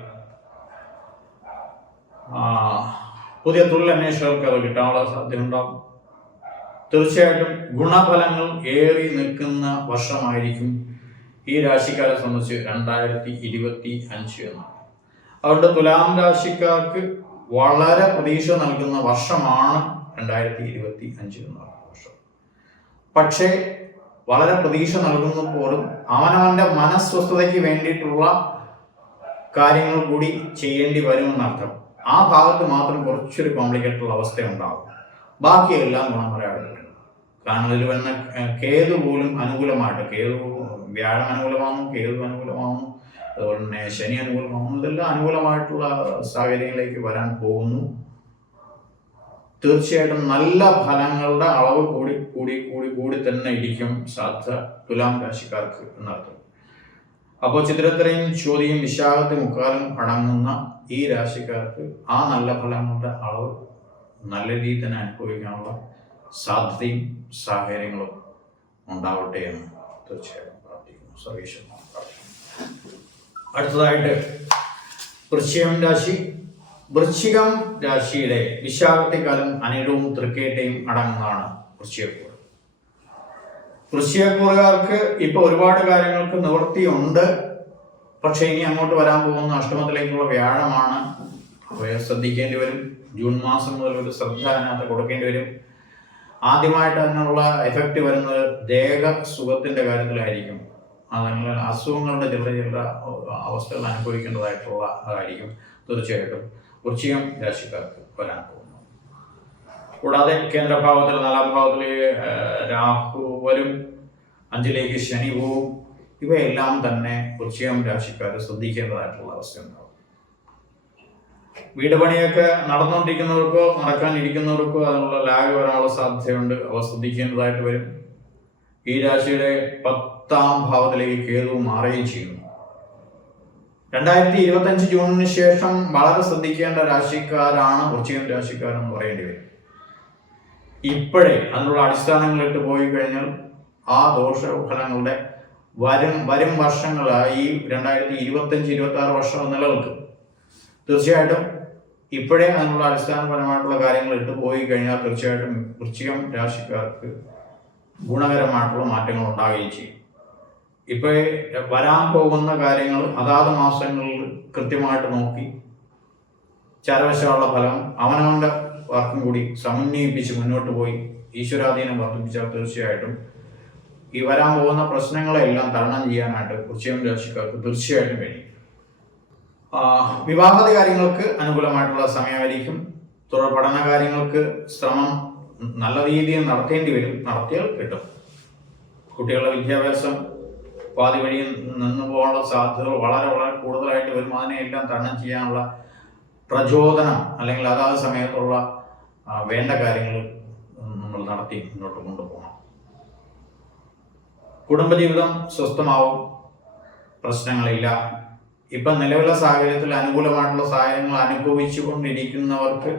പുതിയ തൊഴിൽ അന്വേഷകർക്ക് അത് കിട്ടാനുള്ള സാധ്യത ഉണ്ടാകും. തീർച്ചയായിട്ടും ഗുണഫലങ്ങൾ ഏറി നിൽക്കുന്ന വർഷമായിരിക്കും ഈ രാശിക്കാരെ സംബന്ധിച്ച് 2025 എന്നാണ്. അതുകൊണ്ട് തുലാം രാശിക്കാർക്ക് വളരെ പ്രതീക്ഷ നൽകുന്ന വർഷമാണ് 2025 എന്ന വർഷം. പക്ഷേ വളരെ പ്രതീക്ഷ നൽകുന്നപ്പോഴും അവനവന്റെ മനസ്വസ്ഥതയ്ക്ക് വേണ്ടിയിട്ടുള്ള കാര്യങ്ങൾ കൂടി ചെയ്യേണ്ടി വരുമെന്നർത്ഥം. ആ ഭാഗത്ത് മാത്രം കുറച്ചൊരു കോംപ്ലിക്കേറ്റഡ് അവസ്ഥ ഉണ്ടാകും. ബാക്കിയെല്ലാം ഗുണപരമായിട്ടുണ്ട്. കാരണം ഇതിൽ വരുന്ന കേതു പോലും അനുകൂലമായിട്ട്, വ്യാഴം അനുകൂലമാകുന്നു, കേതു അനുകൂലമാകുന്നു, അതുപോലെ തന്നെ ശനി അനുകൂലമാകുന്നു. ഇതെല്ലാം അനുകൂലമായിട്ടുള്ള സാഹചര്യങ്ങളിലേക്ക് വരാൻ പോകുന്നു. തീർച്ചയായിട്ടും നല്ല ഫലങ്ങളുടെ അളവ് കൂടി തന്നെ ഇരിക്കും സാധ്യത തുലാം രാശിക്കാർക്ക് എന്നർത്ഥം. അപ്പോൾ ചിത്രത്തിരയും ചോദ്യയും വിശാഖത്തി മുക്കാലും അടങ്ങുന്ന ഈ രാശിക്കാർക്ക് ആ നല്ല ഫലങ്ങളുടെ അളവ് നല്ല രീതിയിൽ തന്നെ അനുഭവിക്കാനുള്ള സാധ്യതയും സാഹചര്യങ്ങളും ഉണ്ടാവട്ടെ എന്ന് തീർച്ചയായിട്ടും പ്രാർത്ഥിക്കുന്നു. സർവേശ്വരൻ പ്രാർത്ഥിക്കുന്നു. അടുത്തതായിട്ട് വൃശ്ചികം രാശി. വൃശ്ചികം രാശിയുടെ വിശാഖത്തിക്കാലം അനിഴവും തൃക്കേട്ടയും അടങ്ങുന്നതാണ് വൃശ്ചികക്കൂറ്. വൃശ്ചികക്കൂറുകാർക്ക് ഇപ്പൊ ഒരുപാട് കാര്യങ്ങൾക്ക് നിവൃത്തിയുണ്ട്. പക്ഷെ ഇനി അങ്ങോട്ട് വരാൻ പോകുന്ന അഷ്ടമത്തിലേക്കുള്ള വ്യാഴമാണ്. അവയെ ശ്രദ്ധിക്കേണ്ടി വരും. ജൂൺ മാസം മുതൽ ഒരു ശ്രദ്ധ അതിനകത്ത് കൊടുക്കേണ്ടി വരും. ആദ്യമായിട്ട് അതിനുള്ള എഫക്റ്റ് വരുന്നത് ദേഹ സുഖത്തിന്റെ കാര്യത്തിലായിരിക്കും. അതിനുള്ള അസുഖങ്ങളുടെ ചില അവസ്ഥകൾ അനുഭവിക്കേണ്ടതായിട്ടുള്ള അതായിരിക്കും തീർച്ചയായിട്ടും വൃശ്ചികം രാശിക്കാർക്ക് വരാൻ പോകുന്നു. കൂടാതെ കേന്ദ്രഭാവത്തിൽ 4ാം ഭാവത്തിൽ രാഹു വരും, 5ലേക്ക് ശനി പോവും. ഇവയെല്ലാം തന്നെ വൃശ്ചികം രാശിക്കാർ ശ്രദ്ധിക്കേണ്ടതായിട്ടുള്ള അവസ്ഥയുണ്ടാവും. വീട് പണിയൊക്കെ നടന്നുകൊണ്ടിരിക്കുന്നവർക്കോ നടക്കാനിരിക്കുന്നവർക്കോ അതിനുള്ള ലാഗ് വരാനുള്ള സാധ്യതയുണ്ട്. അവ ശ്രദ്ധിക്കേണ്ടതായിട്ട് വരും. ഈ രാശിയുടെ 10ാം ഭാവത്തിലേക്ക് കേതു മാറുകയും ചെയ്യുന്നു. 2025 ജൂണിന് ശേഷം വളരെ ശ്രദ്ധിക്കേണ്ട രാശിക്കാരാണ് വൃശ്ചികം രാശിക്കാരെന്ന് പറയേണ്ടി വരും. ഇപ്പോഴേ അതിനുള്ള അടിസ്ഥാനങ്ങളിട്ട് പോയി കഴിഞ്ഞാൽ ആ ദോഷഫലങ്ങളുടെ വരും വർഷങ്ങളായി 2025-26 വർഷം നിലനിൽക്കും. തീർച്ചയായിട്ടും ഇപ്പോഴേ അതിനുള്ള അടിസ്ഥാനപരമായിട്ടുള്ള കാര്യങ്ങൾ ഇട്ട് പോയി കഴിഞ്ഞാൽ തീർച്ചയായിട്ടും വൃശ്ചികം രാശിക്കാർക്ക് ഗുണകരമായിട്ടുള്ള മാറ്റങ്ങൾ ഉണ്ടാവുകയും ചെയ്യും. ഇപ്പോഴേ വരാൻ പോകുന്ന കാര്യങ്ങൾ അതാത് മാസങ്ങളിൽ കൃത്യമായിട്ട് നോക്കി ചാരവശമുള്ള ഫലം അവനവൻ്റെ വർക്കും കൂടി സമന്വയിപ്പിച്ച് മുന്നോട്ട് പോയി ഈശ്വരാധീനം വർദ്ധിപ്പിച്ചാൽ തീർച്ചയായിട്ടും ഈ വരാൻ പോകുന്ന പ്രശ്നങ്ങളെല്ലാം തരണം ചെയ്യാനായിട്ട് വൃശ്ചികം രാശിക്കാർക്ക് തീർച്ചയായിട്ടും കഴിയും. വിവാഹാദ കാര്യങ്ങൾക്ക് അനുകൂലമായിട്ടുള്ള സമയമായിരിക്കും. തുടർ പഠന കാര്യങ്ങൾക്ക് ശ്രമം നല്ല രീതിയിൽ നടത്തേണ്ടി വരും. നടത്തിയാൽ കിട്ടും. കുട്ടികളുടെ വിദ്യാഭ്യാസം പാതി വഴിയിൽ നിന്ന് പോകാനുള്ള സാധ്യതകൾ വളരെ വളരെ കൂടുതലായിട്ട് വരും. അതിനെയെല്ലാം തരണം ചെയ്യാനുള്ള പ്രചോദനം അല്ലെങ്കിൽ അതാത് സമയത്തുള്ള വേണ്ട കാര്യങ്ങൾ നമ്മൾ നടത്തി മുന്നോട്ട് കൊണ്ടുപോകണം. കുടുംബജീവിതം സ്വസ്ഥമാവും, പ്രശ്നങ്ങളില്ല. ഇപ്പം നിലവിലെ സാഹചര്യത്തിൽ അനുകൂലമായിട്ടുള്ള സാഹചര്യങ്ങൾ അനുഭവിച്ചു കൊണ്ടിരിക്കുന്നവർക്ക്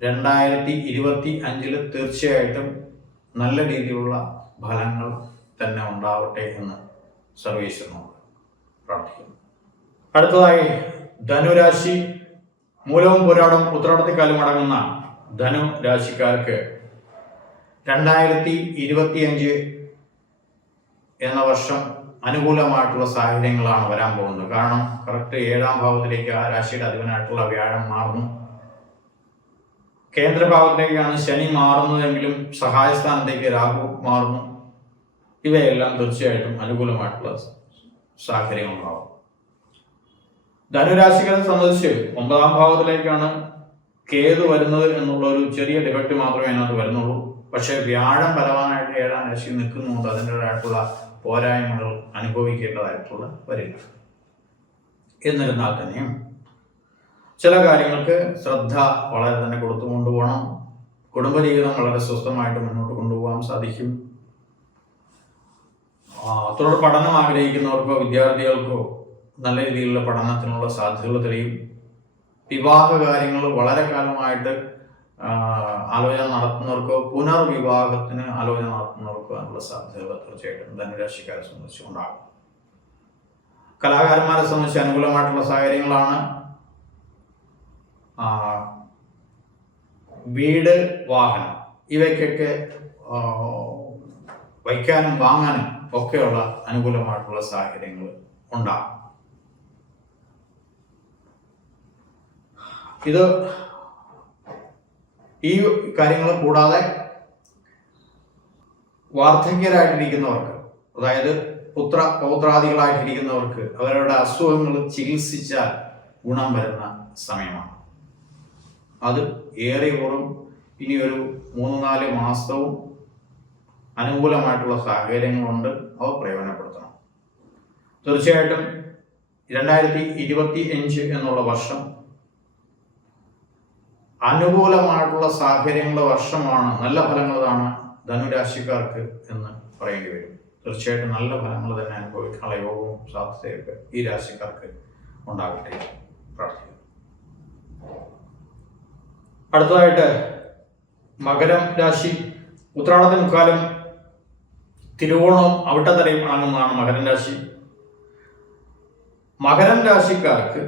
2025 തീർച്ചയായിട്ടും നല്ല രീതിയിലുള്ള ഫലങ്ങൾ തന്നെ ഉണ്ടാവട്ടെ എന്ന് സർവീശ്വരനോട് പ്രാർത്ഥിക്കുന്നു. അടുത്തതായി ധനുരാശി. മൂലവും പുരാടം ഉത്രാടത്തിക്കാലും അടങ്ങുന്ന ധനു രാശിക്കാർക്ക് 2025 എന്ന വർഷം അനുകൂലമായിട്ടുള്ള സാഹചര്യങ്ങളാണ് വരാൻ പോകുന്നത്. കാരണം കറക്റ്റ് 7ാം ഭാവത്തിലേക്ക് ആ രാശിയുടെ അധിപനായിട്ടുള്ള വ്യാഴം മാറുന്നു. കേന്ദ്രഭാവത്തിലേക്കാണ് ശനി മാറുന്നതെങ്കിലും സഹായസ്ഥാനത്തേക്ക് രാഹു മാറുന്നു. ഇവയെല്ലാം തീർച്ചയായിട്ടും അനുകൂലമായിട്ടുള്ള സാഹചര്യങ്ങളുണ്ടാവും. ധനുരാശികളെ സംബന്ധിച്ച് 9ാം ഭാവത്തിലേക്കാണ് കേതു വരുന്നത് എന്നുള്ള ഒരു ചെറിയ ഡിഫക്റ്റ് മാത്രമേ അതിനകത്ത് വരുന്നുള്ളൂ. പക്ഷേ വ്യാഴം ബലവാനായിട്ട് 7ാം രാശിയിൽ നിൽക്കുന്നുണ്ട്. അതിൻ്റെതായിട്ടുള്ള പോരായ്മകൾ അനുഭവിക്കേണ്ടതായിട്ടുള്ള വരില്ല. എന്നിരുന്നാൽ തന്നെയും ചില കാര്യങ്ങൾക്ക് ശ്രദ്ധ വളരെ തന്നെ കൊടുത്തു കൊണ്ടുപോകണം. കുടുംബജീവിതം വളരെ സ്വസ്ഥമായിട്ട് മുന്നോട്ട് കൊണ്ടുപോകാൻ സാധിക്കും. തുടർ പഠനം ആഗ്രഹിക്കുന്നവർക്കോ വിദ്യാർത്ഥികൾക്കോ നല്ല രീതിയിലുള്ള പഠനത്തിനുള്ള സാധ്യതകൾ തെളിയും. വിവാഹ കാര്യങ്ങൾ വളരെ കാലമായിട്ട് ആലോചന നടത്തുന്നവർക്കോ പുനർവിവാഹത്തിന് ആലോചന നടത്തുന്നവർക്കോ അതിനുള്ള സാധ്യതകൾ തീർച്ചയായിട്ടും ധനുരാശിക്കാരെ സംബന്ധിച്ച് ഉണ്ടാകും. കലാകാരന്മാരെ സംബന്ധിച്ച് അനുകൂലമായിട്ടുള്ള സാഹചര്യങ്ങളാണ്. വീട്, വാഹനം ഇവയ്ക്കൊക്കെ വയ്ക്കാനും വാങ്ങാനും ഒക്കെയുള്ള അനുകൂലമായിട്ടുള്ള സാഹചര്യങ്ങൾ ഉണ്ടാകും. ഇത് ഈ കാര്യങ്ങൾ കൂടാതെ വാർദ്ധക്യരായിട്ടിരിക്കുന്നവർക്ക്, അതായത് പൗത്രാദികളായിട്ടിരിക്കുന്നവർക്ക് അവരുടെ അസുഖങ്ങൾ ചികിത്സിച്ചാൽ ഗുണം വരുന്ന സമയമാണ്. അത് ഏറെയോറും ഇനി ഒരു 3-4 മാസവും അനുകൂലമായിട്ടുള്ള സാഹചര്യങ്ങളുണ്ട്. അവ പ്രയോജനപ്പെടുത്തണം. തീർച്ചയായിട്ടും 2025 എന്നുള്ള വർഷം അനുകൂലമായിട്ടുള്ള സാഹചര്യങ്ങളുടെ വർഷമാണ്. നല്ല ഫലങ്ങളാണ് ധനുരാശിക്കാർക്ക് എന്ന് പറയേണ്ടി വരും. തീർച്ചയായിട്ടും നല്ല ഫലങ്ങൾ തന്നെ അനുഭവിക്കാനുള്ള യോഗവും സാധ്യതയൊക്കെ ഈ രാശിക്കാർക്ക് ഉണ്ടാകട്ടെ പ്രാർത്ഥിക്കുന്നു. അടുത്തതായിട്ട് മകരം രാശി. ഉത്രാടത്തിന് മുക്കാലും തിരുവോണവും അവിട്ടത്തറയും ആണെന്നാണ് മകരം രാശി. മകരം രാശിക്കാർക്ക്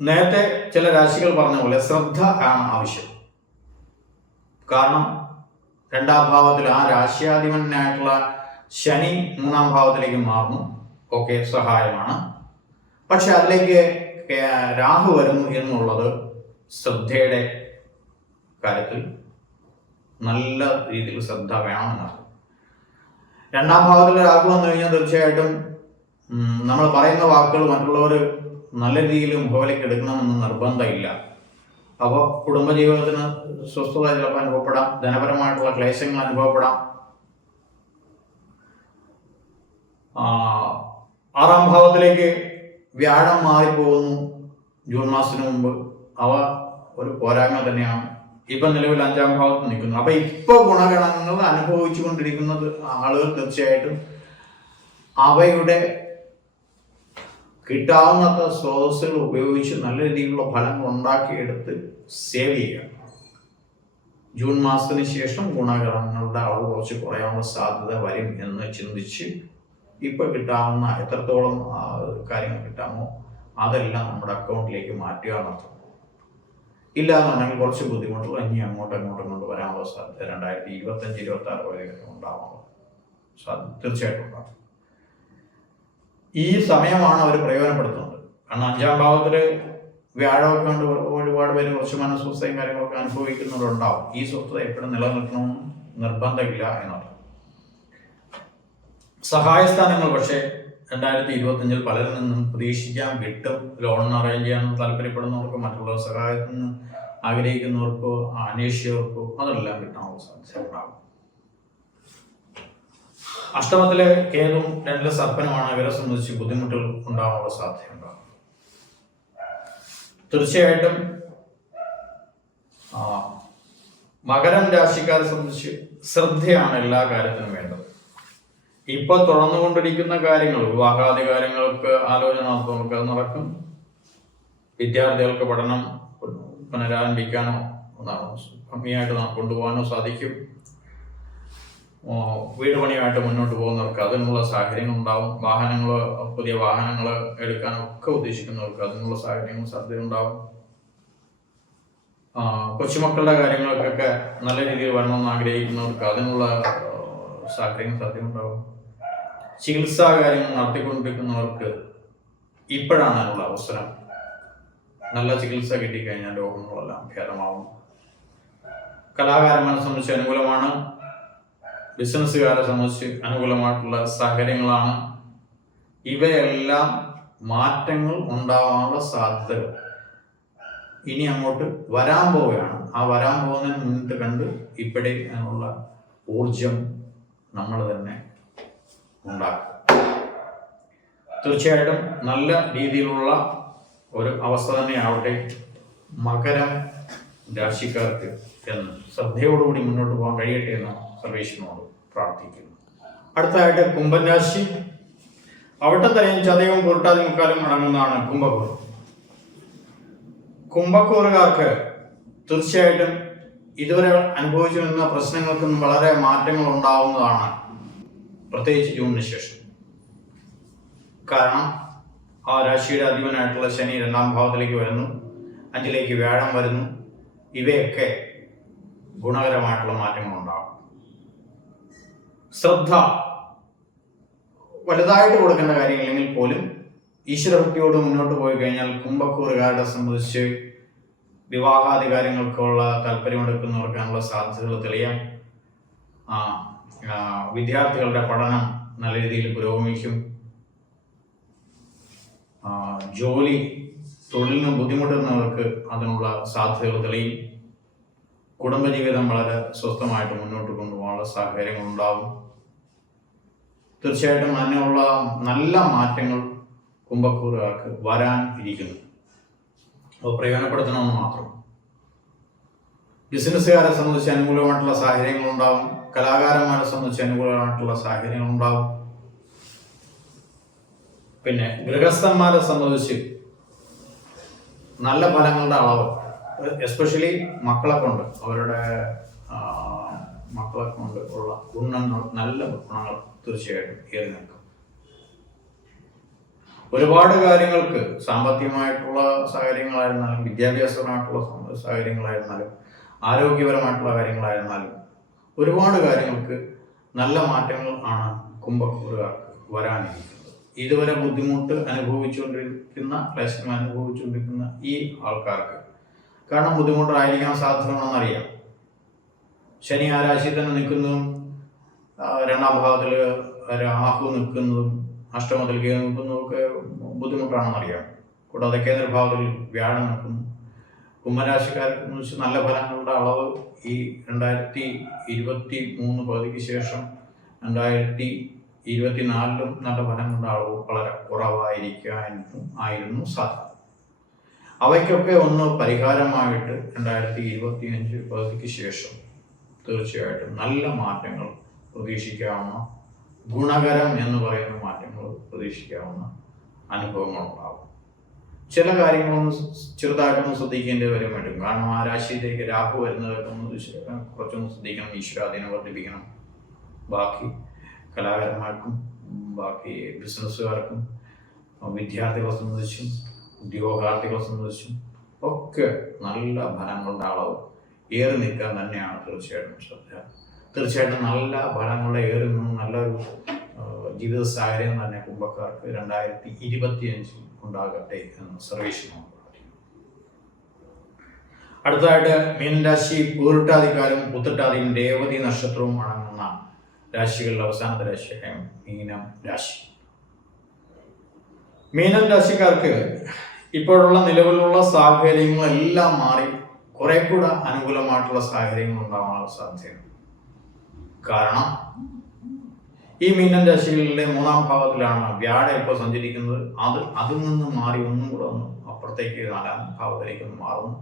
നേരത്തെ ചില രാശികൾ പറഞ്ഞ പോലെ ശ്രദ്ധ ആണ് ആവശ്യം. കാരണം 2ാം ഭാവത്തിൽ ആ രാശ്യാധിപനായിട്ടുള്ള ശനി 3ാം ഭാവത്തിലേക്ക് മാറുന്നു. ഒക്കെ സഹായമാണ്. പക്ഷെ അതിലേക്ക് രാഹു വരുന്നു എന്നുള്ളത് ശ്രദ്ധയുടെ കാര്യത്തിൽ നല്ല രീതിയിൽ ശ്രദ്ധ വേണമെന്നാണ്. 2ാം ഭാവത്തിൽ രാഹു വന്നു കഴിഞ്ഞാൽ തീർച്ചയായിട്ടും നമ്മൾ പറയുന്ന വാക്കുകൾ മറ്റുള്ളവർ നല്ല രീതിയിൽ മുഖവിലേക്ക് എടുക്കണമെന്ന് നിർബന്ധമില്ല. അപ്പോൾ കുടുംബജീവിതത്തിന് സ്വസ്ഥത ചിലപ്പോൾ അനുഭവപ്പെടാം. ധനപരമായിട്ടുള്ള ക്ലേശങ്ങൾ അനുഭവപ്പെടാം. 6ാം ഭാവത്തിലേക്ക് വ്യാഴം മാറിപ്പോകുന്നു ജൂൺ മാസത്തിന് മുമ്പ്. അവ ഒരു പോരായ്മ തന്നെയാണ്. ഇപ്പം നിലവിൽ 5ാം ഭാവത്ത് നിൽക്കുന്നു. അപ്പം ഇപ്പോൾ ഗുണഗണങ്ങൾ അനുഭവിച്ചു കൊണ്ടിരിക്കുന്നത് ആളുകൾ തീർച്ചയായിട്ടും അവയുടെ കിട്ടാവുന്ന സ്രോതസ്സുകൾ ഉപയോഗിച്ച് നല്ല രീതിയിലുള്ള ഫലങ്ങൾ ഉണ്ടാക്കിയെടുത്ത് സേവ് ചെയ്യുക. ജൂൺ മാസത്തിന് ശേഷം ഗുണകരങ്ങളുടെ അളവ് കുറച്ച് കുറയാനുള്ള സാധ്യത വരും എന്ന് ചിന്തിച്ച് ഇപ്പം കിട്ടാവുന്ന എത്രത്തോളം കാര്യങ്ങൾ കിട്ടാമോ അതെല്ലാം നമ്മുടെ അക്കൗണ്ടിലേക്ക് മാറ്റുക എന്നർത്ഥം. ഇല്ല എന്നുണ്ടെങ്കിൽ കുറച്ച് ബുദ്ധിമുട്ടുകൾ ഇനി അങ്ങോട്ടും വരാനുള്ള സാധ്യത 2025-26 വരെ ഉണ്ടാവാനുള്ള സാധ്യത തീർച്ചയായിട്ടും ഉണ്ടാകും. ഈ സമയമാണ് അവർ പ്രയോജനപ്പെടുത്തുന്നത്. കാരണം 5-ാം ഭാവത്തില് വ്യാഴമൊക്കെ കൊണ്ട് ഒരുപാട് പേര് കുറച്ച് മനസ്വസ്ഥയും കാര്യങ്ങളൊക്കെ അനുഭവിക്കുന്നവരുണ്ടാവും. ഈ സ്വസ്ഥത എപ്പോഴും നിലനിൽക്കണമെന്ന് നിർബന്ധമില്ല എന്നർത്ഥം. സഹായസ്ഥാനങ്ങൾ പക്ഷേ 2025 പലരിൽ നിന്നും പ്രതീക്ഷിക്കാൻ കിട്ടും. ലോൺ അറേഞ്ച് ചെയ്യാൻ താല്പര്യപ്പെടുന്നവർക്കോ മറ്റുള്ള സഹായത്തിന് ആഗ്രഹിക്കുന്നവർക്കോ അന്വേഷിച്ചവർക്കോ അതെല്ലാം കിട്ടാനുള്ള സാധ്യത ഉണ്ടാകും. അഷ്ടമത്തിലെ കേതും 2 സർപ്പനുമാണ്. ഇവരെ സംബന്ധിച്ച് ബുദ്ധിമുട്ടുകൾ ഉണ്ടാകാനുള്ള സാധ്യത ഉണ്ടാകും. തീർച്ചയായിട്ടും മകരം രാശിക്കാരെ സംബന്ധിച്ച് ശ്രദ്ധയാണ് എല്ലാ കാര്യത്തിനും വേണ്ടത്. ഇപ്പൊ തുറന്നുകൊണ്ടിരിക്കുന്ന കാര്യങ്ങൾ, വിവാഹാദി കാര്യങ്ങൾക്ക് ആലോചന നടത്തുന്നവർക്ക് അത് നടക്കും. വിദ്യാർത്ഥികൾക്ക് പഠനം പുനരാരംഭിക്കാനോ ഭംഗിയായിട്ട് കൊണ്ടുപോകാനോ സാധിക്കും. വീട് പണിയുമായിട്ട് മുന്നോട്ട് പോകുന്നവർക്ക് അതിനുള്ള സാഹചര്യങ്ങൾ ഉണ്ടാവും. പുതിയ വാഹനങ്ങൾ എടുക്കാനൊക്കെ ഉദ്ദേശിക്കുന്നവർക്ക് അതിനുള്ള സാഹചര്യങ്ങൾ സാധ്യത ഉണ്ടാവും. കൊച്ചുമക്കളുടെ കാര്യങ്ങൾക്കൊക്കെ നല്ല രീതിയിൽ വരണമെന്ന് ആഗ്രഹിക്കുന്നവർക്ക് അതിനുള്ള സാഹചര്യം സാധ്യത ഉണ്ടാവും. ചികിത്സാ കാര്യങ്ങൾ നടത്തിക്കൊണ്ടിരിക്കുന്നവർക്ക് ഇപ്പോഴാണ് അതിനുള്ള അവസരം. നല്ല ചികിത്സ കിട്ടിക്കഴിഞ്ഞാൽ രോഗങ്ങളെല്ലാം ഭേദമാവും. കലാകാരന്മാരെ സംബന്ധിച്ച് അനുകൂലമാണ്. ബിസിനസ്സുകാരെ സംബന്ധിച്ച് അനുകൂലമായിട്ടുള്ള സാഹചര്യങ്ങളാണ്. ഇവയെല്ലാം മാറ്റങ്ങൾ ഉണ്ടാവാനുള്ള സാധ്യതകൾ ഇനി അങ്ങോട്ട് വരാൻ പോവുകയാണ്. ആ വരാൻ പോകുന്നതിന് മുന്നിട്ട് കണ്ട് ഇപ്പോഴേ അതിനുള്ള ഊർജം നമ്മൾ തന്നെ ഉണ്ടാക്കും. തീർച്ചയായിട്ടും നല്ല രീതിയിലുള്ള ഒരു അവസ്ഥ തന്നെയാവട്ടെ മകരം രാശിക്കാർക്ക് എന്ന് ശ്രദ്ധയോടുകൂടി മുന്നോട്ട് പോകാൻ കഴിയട്ടെ എന്ന് സർവേശ്വരനോട് പ്രാർത്ഥിക്കുന്നു. അടുത്തതായിട്ട് കുംഭൻ രാശി. അവിട്ടത്തലയും ചതയവും പൊരുട്ടാതി മുക്കാലും അടങ്ങുന്നതാണ് കുംഭക്കൂർ. കുംഭക്കൂറുകാർക്ക് തീർച്ചയായിട്ടും ഇതുവരെ അനുഭവിച്ചു വരുന്ന പ്രശ്നങ്ങൾക്കും വളരെ മാറ്റങ്ങൾ ഉണ്ടാവുന്നതാണ്, പ്രത്യേകിച്ച് ജൂണിന് ശേഷം. കാരണം ആ രാശിയുടെ അധിപനായിട്ടുള്ള ശനി 2-ാം ഭാവത്തിലേക്ക് വരുന്നു, 5ലേക്ക് വ്യാഴം വരുന്നു. ഇവയൊക്കെ ഗുണകരമായിട്ടുള്ള മാറ്റങ്ങൾ ഉണ്ടാകും. ശ്രദ്ധ വലുതായിട്ട് കൊടുക്കേണ്ട കാര്യമില്ലെങ്കിൽ പോലും ഈശ്വരഭക്തിയോട് മുന്നോട്ട് പോയി കഴിഞ്ഞാൽ കുംഭക്കൂറുകാരെ സംബന്ധിച്ച് വിവാഹാദി കാര്യങ്ങൾക്കുള്ള താല്പര്യമെടുക്കുന്നവർക്കാനുള്ള സാധ്യതകൾ തെളിയാം. വിദ്യാർത്ഥികളുടെ പഠനം നല്ല രീതിയിൽ പുരോഗമിക്കും. തൊഴിലിന് ബുദ്ധിമുട്ടുന്നവർക്ക് അതിനുള്ള സാധ്യതകൾ തെളിയും. കുടുംബജീവിതം വളരെ സ്വസ്ഥമായിട്ട് മുന്നോട്ട് കൊണ്ടുപോകാനുള്ള സാഹചര്യങ്ങൾ ഉണ്ടാവും. തീർച്ചയായിട്ടും അതിനുള്ള നല്ല മാറ്റങ്ങൾ കുംഭക്കൂറുകാർക്ക് വരാൻ ഇരിക്കുന്നു. അത് പ്രയോജനപ്പെടുത്തണമെന്ന് മാത്രം. ബിസിനസ്സുകാരെ സംബന്ധിച്ച് അനുകൂലമായിട്ടുള്ള സാഹചര്യങ്ങൾ ഉണ്ടാവും. കലാകാരന്മാരെ സംബന്ധിച്ച് അനുകൂലമായിട്ടുള്ള സാഹചര്യങ്ങൾ ഉണ്ടാവും. പിന്നെ ഗൃഹസ്ഥന്മാരെ സംബന്ധിച്ച് നല്ല ഫലങ്ങളുടെ അളവ്, എസ്പെഷ്യലി മക്കളെ കൊണ്ട് ഉള്ള ഗുണങ്ങൾ, നല്ല ഗുണങ്ങൾ തീർച്ചയായിട്ടും ഏറി നിൽക്കും. ഒരുപാട് കാര്യങ്ങൾക്ക് സാമ്പത്തികമായിട്ടുള്ള സാഹചര്യങ്ങളായിരുന്നാലും വിദ്യാഭ്യാസപരമായിട്ടുള്ള സാഹചര്യങ്ങളായിരുന്നാലും ആരോഗ്യപരമായിട്ടുള്ള കാര്യങ്ങളായിരുന്നാലും ഒരുപാട് കാര്യങ്ങൾക്ക് നല്ല മാറ്റങ്ങൾ ആണ് കുംഭക്കൂറുകാർക്ക് വരാനിരിക്കുന്നത്. ഇതുവരെ ബുദ്ധിമുട്ട് അനുഭവിച്ചുകൊണ്ടിരിക്കുന്ന ഈ ആൾക്കാർക്ക്, കാരണം ബുദ്ധിമുട്ടായിരിക്കാൻ സാധ്യതയാണെന്നറിയാം. ശനി ആ രാശിയിൽ തന്നെ നിൽക്കുന്നതും 2-ാം ഭാവത്തിൽ രാഹു നിൽക്കുന്നതും അഷ്ടമത്തിൽ കേതു നിൽക്കുന്നതൊക്കെ ബുദ്ധിമുട്ടാണെന്നറിയാം. കൂടാതെ കേന്ദ്രഭാവത്തിൽ വ്യാഴം നിൽക്കുന്നു. കുംഭരാശിക്കാർക്ക് വെച്ച് നല്ല ഫലങ്ങളുടെ അളവ് ഈ 2023 പകുതിക്ക് ശേഷം 2024 നല്ല ഫലങ്ങളുടെ അളവ് വളരെ കുറവായിരിക്കായിരുന്നു സാധ്യത. അവയ്ക്കൊക്കെ ഒന്ന് പരിഹാരമായിട്ട് 2025 പകുതിക്ക് ശേഷം തീർച്ചയായിട്ടും നല്ല മാറ്റങ്ങൾ പ്രതീക്ഷിക്കാവുന്ന, ഗുണകരം എന്ന് പറയുന്ന മാറ്റങ്ങൾ പ്രതീക്ഷിക്കാവുന്ന അനുഭവങ്ങളുണ്ടാകും. ചില കാര്യങ്ങളൊന്നും ചെറുതായിട്ടൊന്ന് ശ്രദ്ധിക്കേണ്ടി വരും വേണ്ടും. കാരണം ആ രാശിയിലേക്ക് രാഹു വരുന്നതൊക്കെ കുറച്ചൊന്ന് ശ്രദ്ധിക്കണം. ഈശ്വരാധീനം വർദ്ധിപ്പിക്കണം. ബാക്കി കലാകാരന്മാർക്കും ബാക്കി ബിസിനസ്സുകാർക്കും വിദ്യാർത്ഥികളെ സംബന്ധിച്ചും ഉദ്യോഗാർത്ഥികളെ സംബന്ധിച്ചും ഒക്കെ നല്ല ഫലങ്ങളുടെ അളവ് ഏറി നിൽക്കാൻ തന്നെയാണ് തീർച്ചയായിട്ടും ശ്രദ്ധ. തീർച്ചയായിട്ടും നല്ല ഫലങ്ങളുടെ ഏറി നിന്നും നല്ലൊരു ജീവിത സാഹചര്യം തന്നെ കുംഭക്കാർക്ക് 2025 ഉണ്ടാകട്ടെ എന്ന് സർവേശ്വരൻ പ്രാർത്ഥിക്കുന്നു. അടുത്തതായിട്ട് മീനൻ രാശി പൂരിട്ടാതിക്കാലും ഉത്രട്ടാതിയും രേവതി നക്ഷത്രവും അടങ്ങുന്ന രാശികളിൽ അവസാനത്തെ രാശിയായ മീനം രാശി. മീനൻ രാശിക്കാർക്ക് ഇപ്പോഴുള്ള നിലവിലുള്ള സാഹചര്യങ്ങളെല്ലാം മാറി കുറെ കൂടെ അനുകൂലമായിട്ടുള്ള സാഹചര്യങ്ങൾ ഉണ്ടാവാനുള്ള സാധ്യതയുണ്ട്. കാരണം ഈ മീനൻ രാശികളിലെ 3ാം ഭാവത്തിലാണ് വ്യാഴം ഇപ്പോൾ സഞ്ചരിക്കുന്നത്. അതിൽ നിന്ന് മാറി ഒന്നും കൂടെ ഒന്ന് അപ്പുറത്തേക്ക് 4ാം ഭാവത്തിലേക്ക് മാറുന്നു.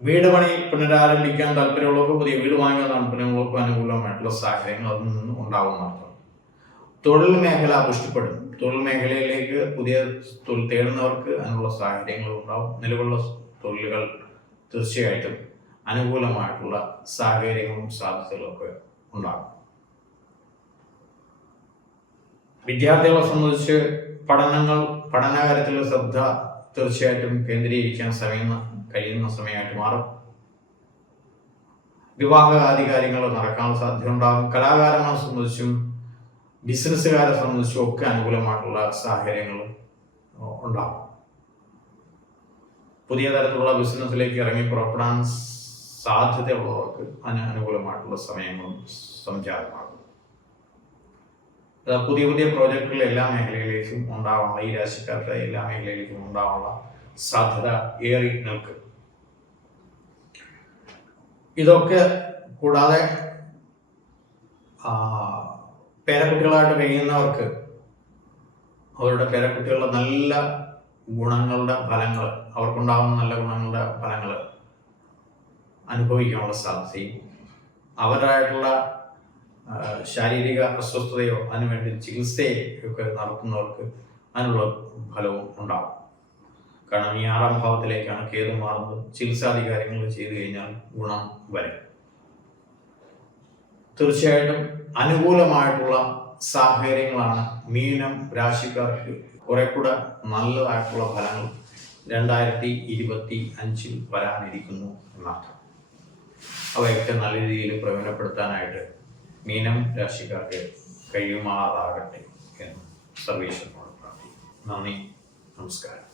വീട് പണി പുനരാരംഭിക്കാൻ താല്പര്യമുള്ളവർക്ക്, പുതിയ വീട് വാങ്ങാൻ താല്പര്യമുള്ളവർക്കും അനുകൂലമായിട്ടുള്ള സാഹചര്യങ്ങൾ അതിൽ നിന്നും ഉണ്ടാകുന്നതാണ്. തൊഴിൽ മേഖല പുഷ്ടിപ്പെടും. തൊഴിൽ മേഖലയിലേക്ക് പുതിയ തൊഴിൽ തേടുന്നവർക്ക് അതിനുള്ള സാഹചര്യങ്ങൾ ഉണ്ടാവും. നിലവിലുള്ള തൊഴിലുകൾ തീർച്ചയായിട്ടും അനുകൂലമായിട്ടുള്ള സാഹചര്യങ്ങളും സാധ്യതകളൊക്കെ ഉണ്ടാകും. വിദ്യാർത്ഥികളെ സംബന്ധിച്ച് പഠനകാര്യത്തിലുള്ള ശ്രദ്ധ തീർച്ചയായിട്ടും കേന്ദ്രീകരിക്കാൻ കഴിയുന്ന സമയമായിട്ട് മാറും. വിവാഹാദി കാര്യങ്ങൾ നടക്കാനുള്ള സാധ്യത ഉണ്ടാകും. കലാകാരന്മാരെ സംബന്ധിച്ചും ബിസിനസ്സുകാരെ സംബന്ധിച്ചും ഒക്കെ അനുകൂലമായിട്ടുള്ള സാഹചര്യങ്ങൾ ഉണ്ടാകും. പുതിയ തരത്തിലുള്ള ബിസിനസ്സിലേക്ക് ഇറങ്ങി പുറപ്പെടാൻ സാധ്യതയുള്ളവർക്ക് അതിന് അനുകൂലമായിട്ടുള്ള സമയങ്ങളും സംജാതമാകും. പുതിയ പുതിയ പ്രോജക്റ്റുകൾ എല്ലാ മേഖലയിലേക്കും ഉണ്ടാവാനുള്ള, ഈ രാശിക്കാരുടെ എല്ലാ മേഖലയിലേക്കും ഉണ്ടാവാനുള്ള സാധ്യത ഏറി നിൽക്കും. ഇതൊക്കെ കൂടാതെ പേരക്കുട്ടികളായിട്ട് കഴിയുന്നവർക്ക് അവരുടെ പേരക്കുട്ടികളുടെ നല്ല ഗുണങ്ങളുടെ ഫലങ്ങൾ, അവർക്കുണ്ടാകുന്ന നല്ല ഗുണങ്ങളുടെ ഫലങ്ങൾ അനുഭവിക്കാനുള്ള സാധ്യതയും അവരായിട്ടുള്ള ശാരീരിക അസ്വസ്ഥതയോ അതിനുവേണ്ടി ചികിത്സയൊക്കെ നടത്തുന്നവർക്ക് അതിനുള്ള ഫലവും ഉണ്ടാകും. കാരണം ഈ 6ാം ഭാവത്തിലേക്കാണ് കേതു മാറുന്നത്. ചികിത്സാദി കാര്യങ്ങൾ ചെയ്തു കഴിഞ്ഞാൽ ഗുണം വരും. തീർച്ചയായിട്ടും അനുകൂലമായിട്ടുള്ള സാഹചര്യങ്ങളാണ് മീനം രാശിക്കാർക്ക് കുറെ കൂടെ നല്ലതായിട്ടുള്ള ഫലങ്ങൾ 2025 വരാനിരിക്കുന്നു എന്നർത്ഥം. അവയൊക്കെ നല്ല രീതിയിൽ പ്രയോജനപ്പെടുത്താനായിട്ട് മീനം രാശിക്കാർക്ക് കഴിയുമാറാകട്ടെ എന്ന് സർവേശ്വരനോട് പ്രാർത്ഥിക്കുന്നു. നന്ദി, നമസ്കാരം.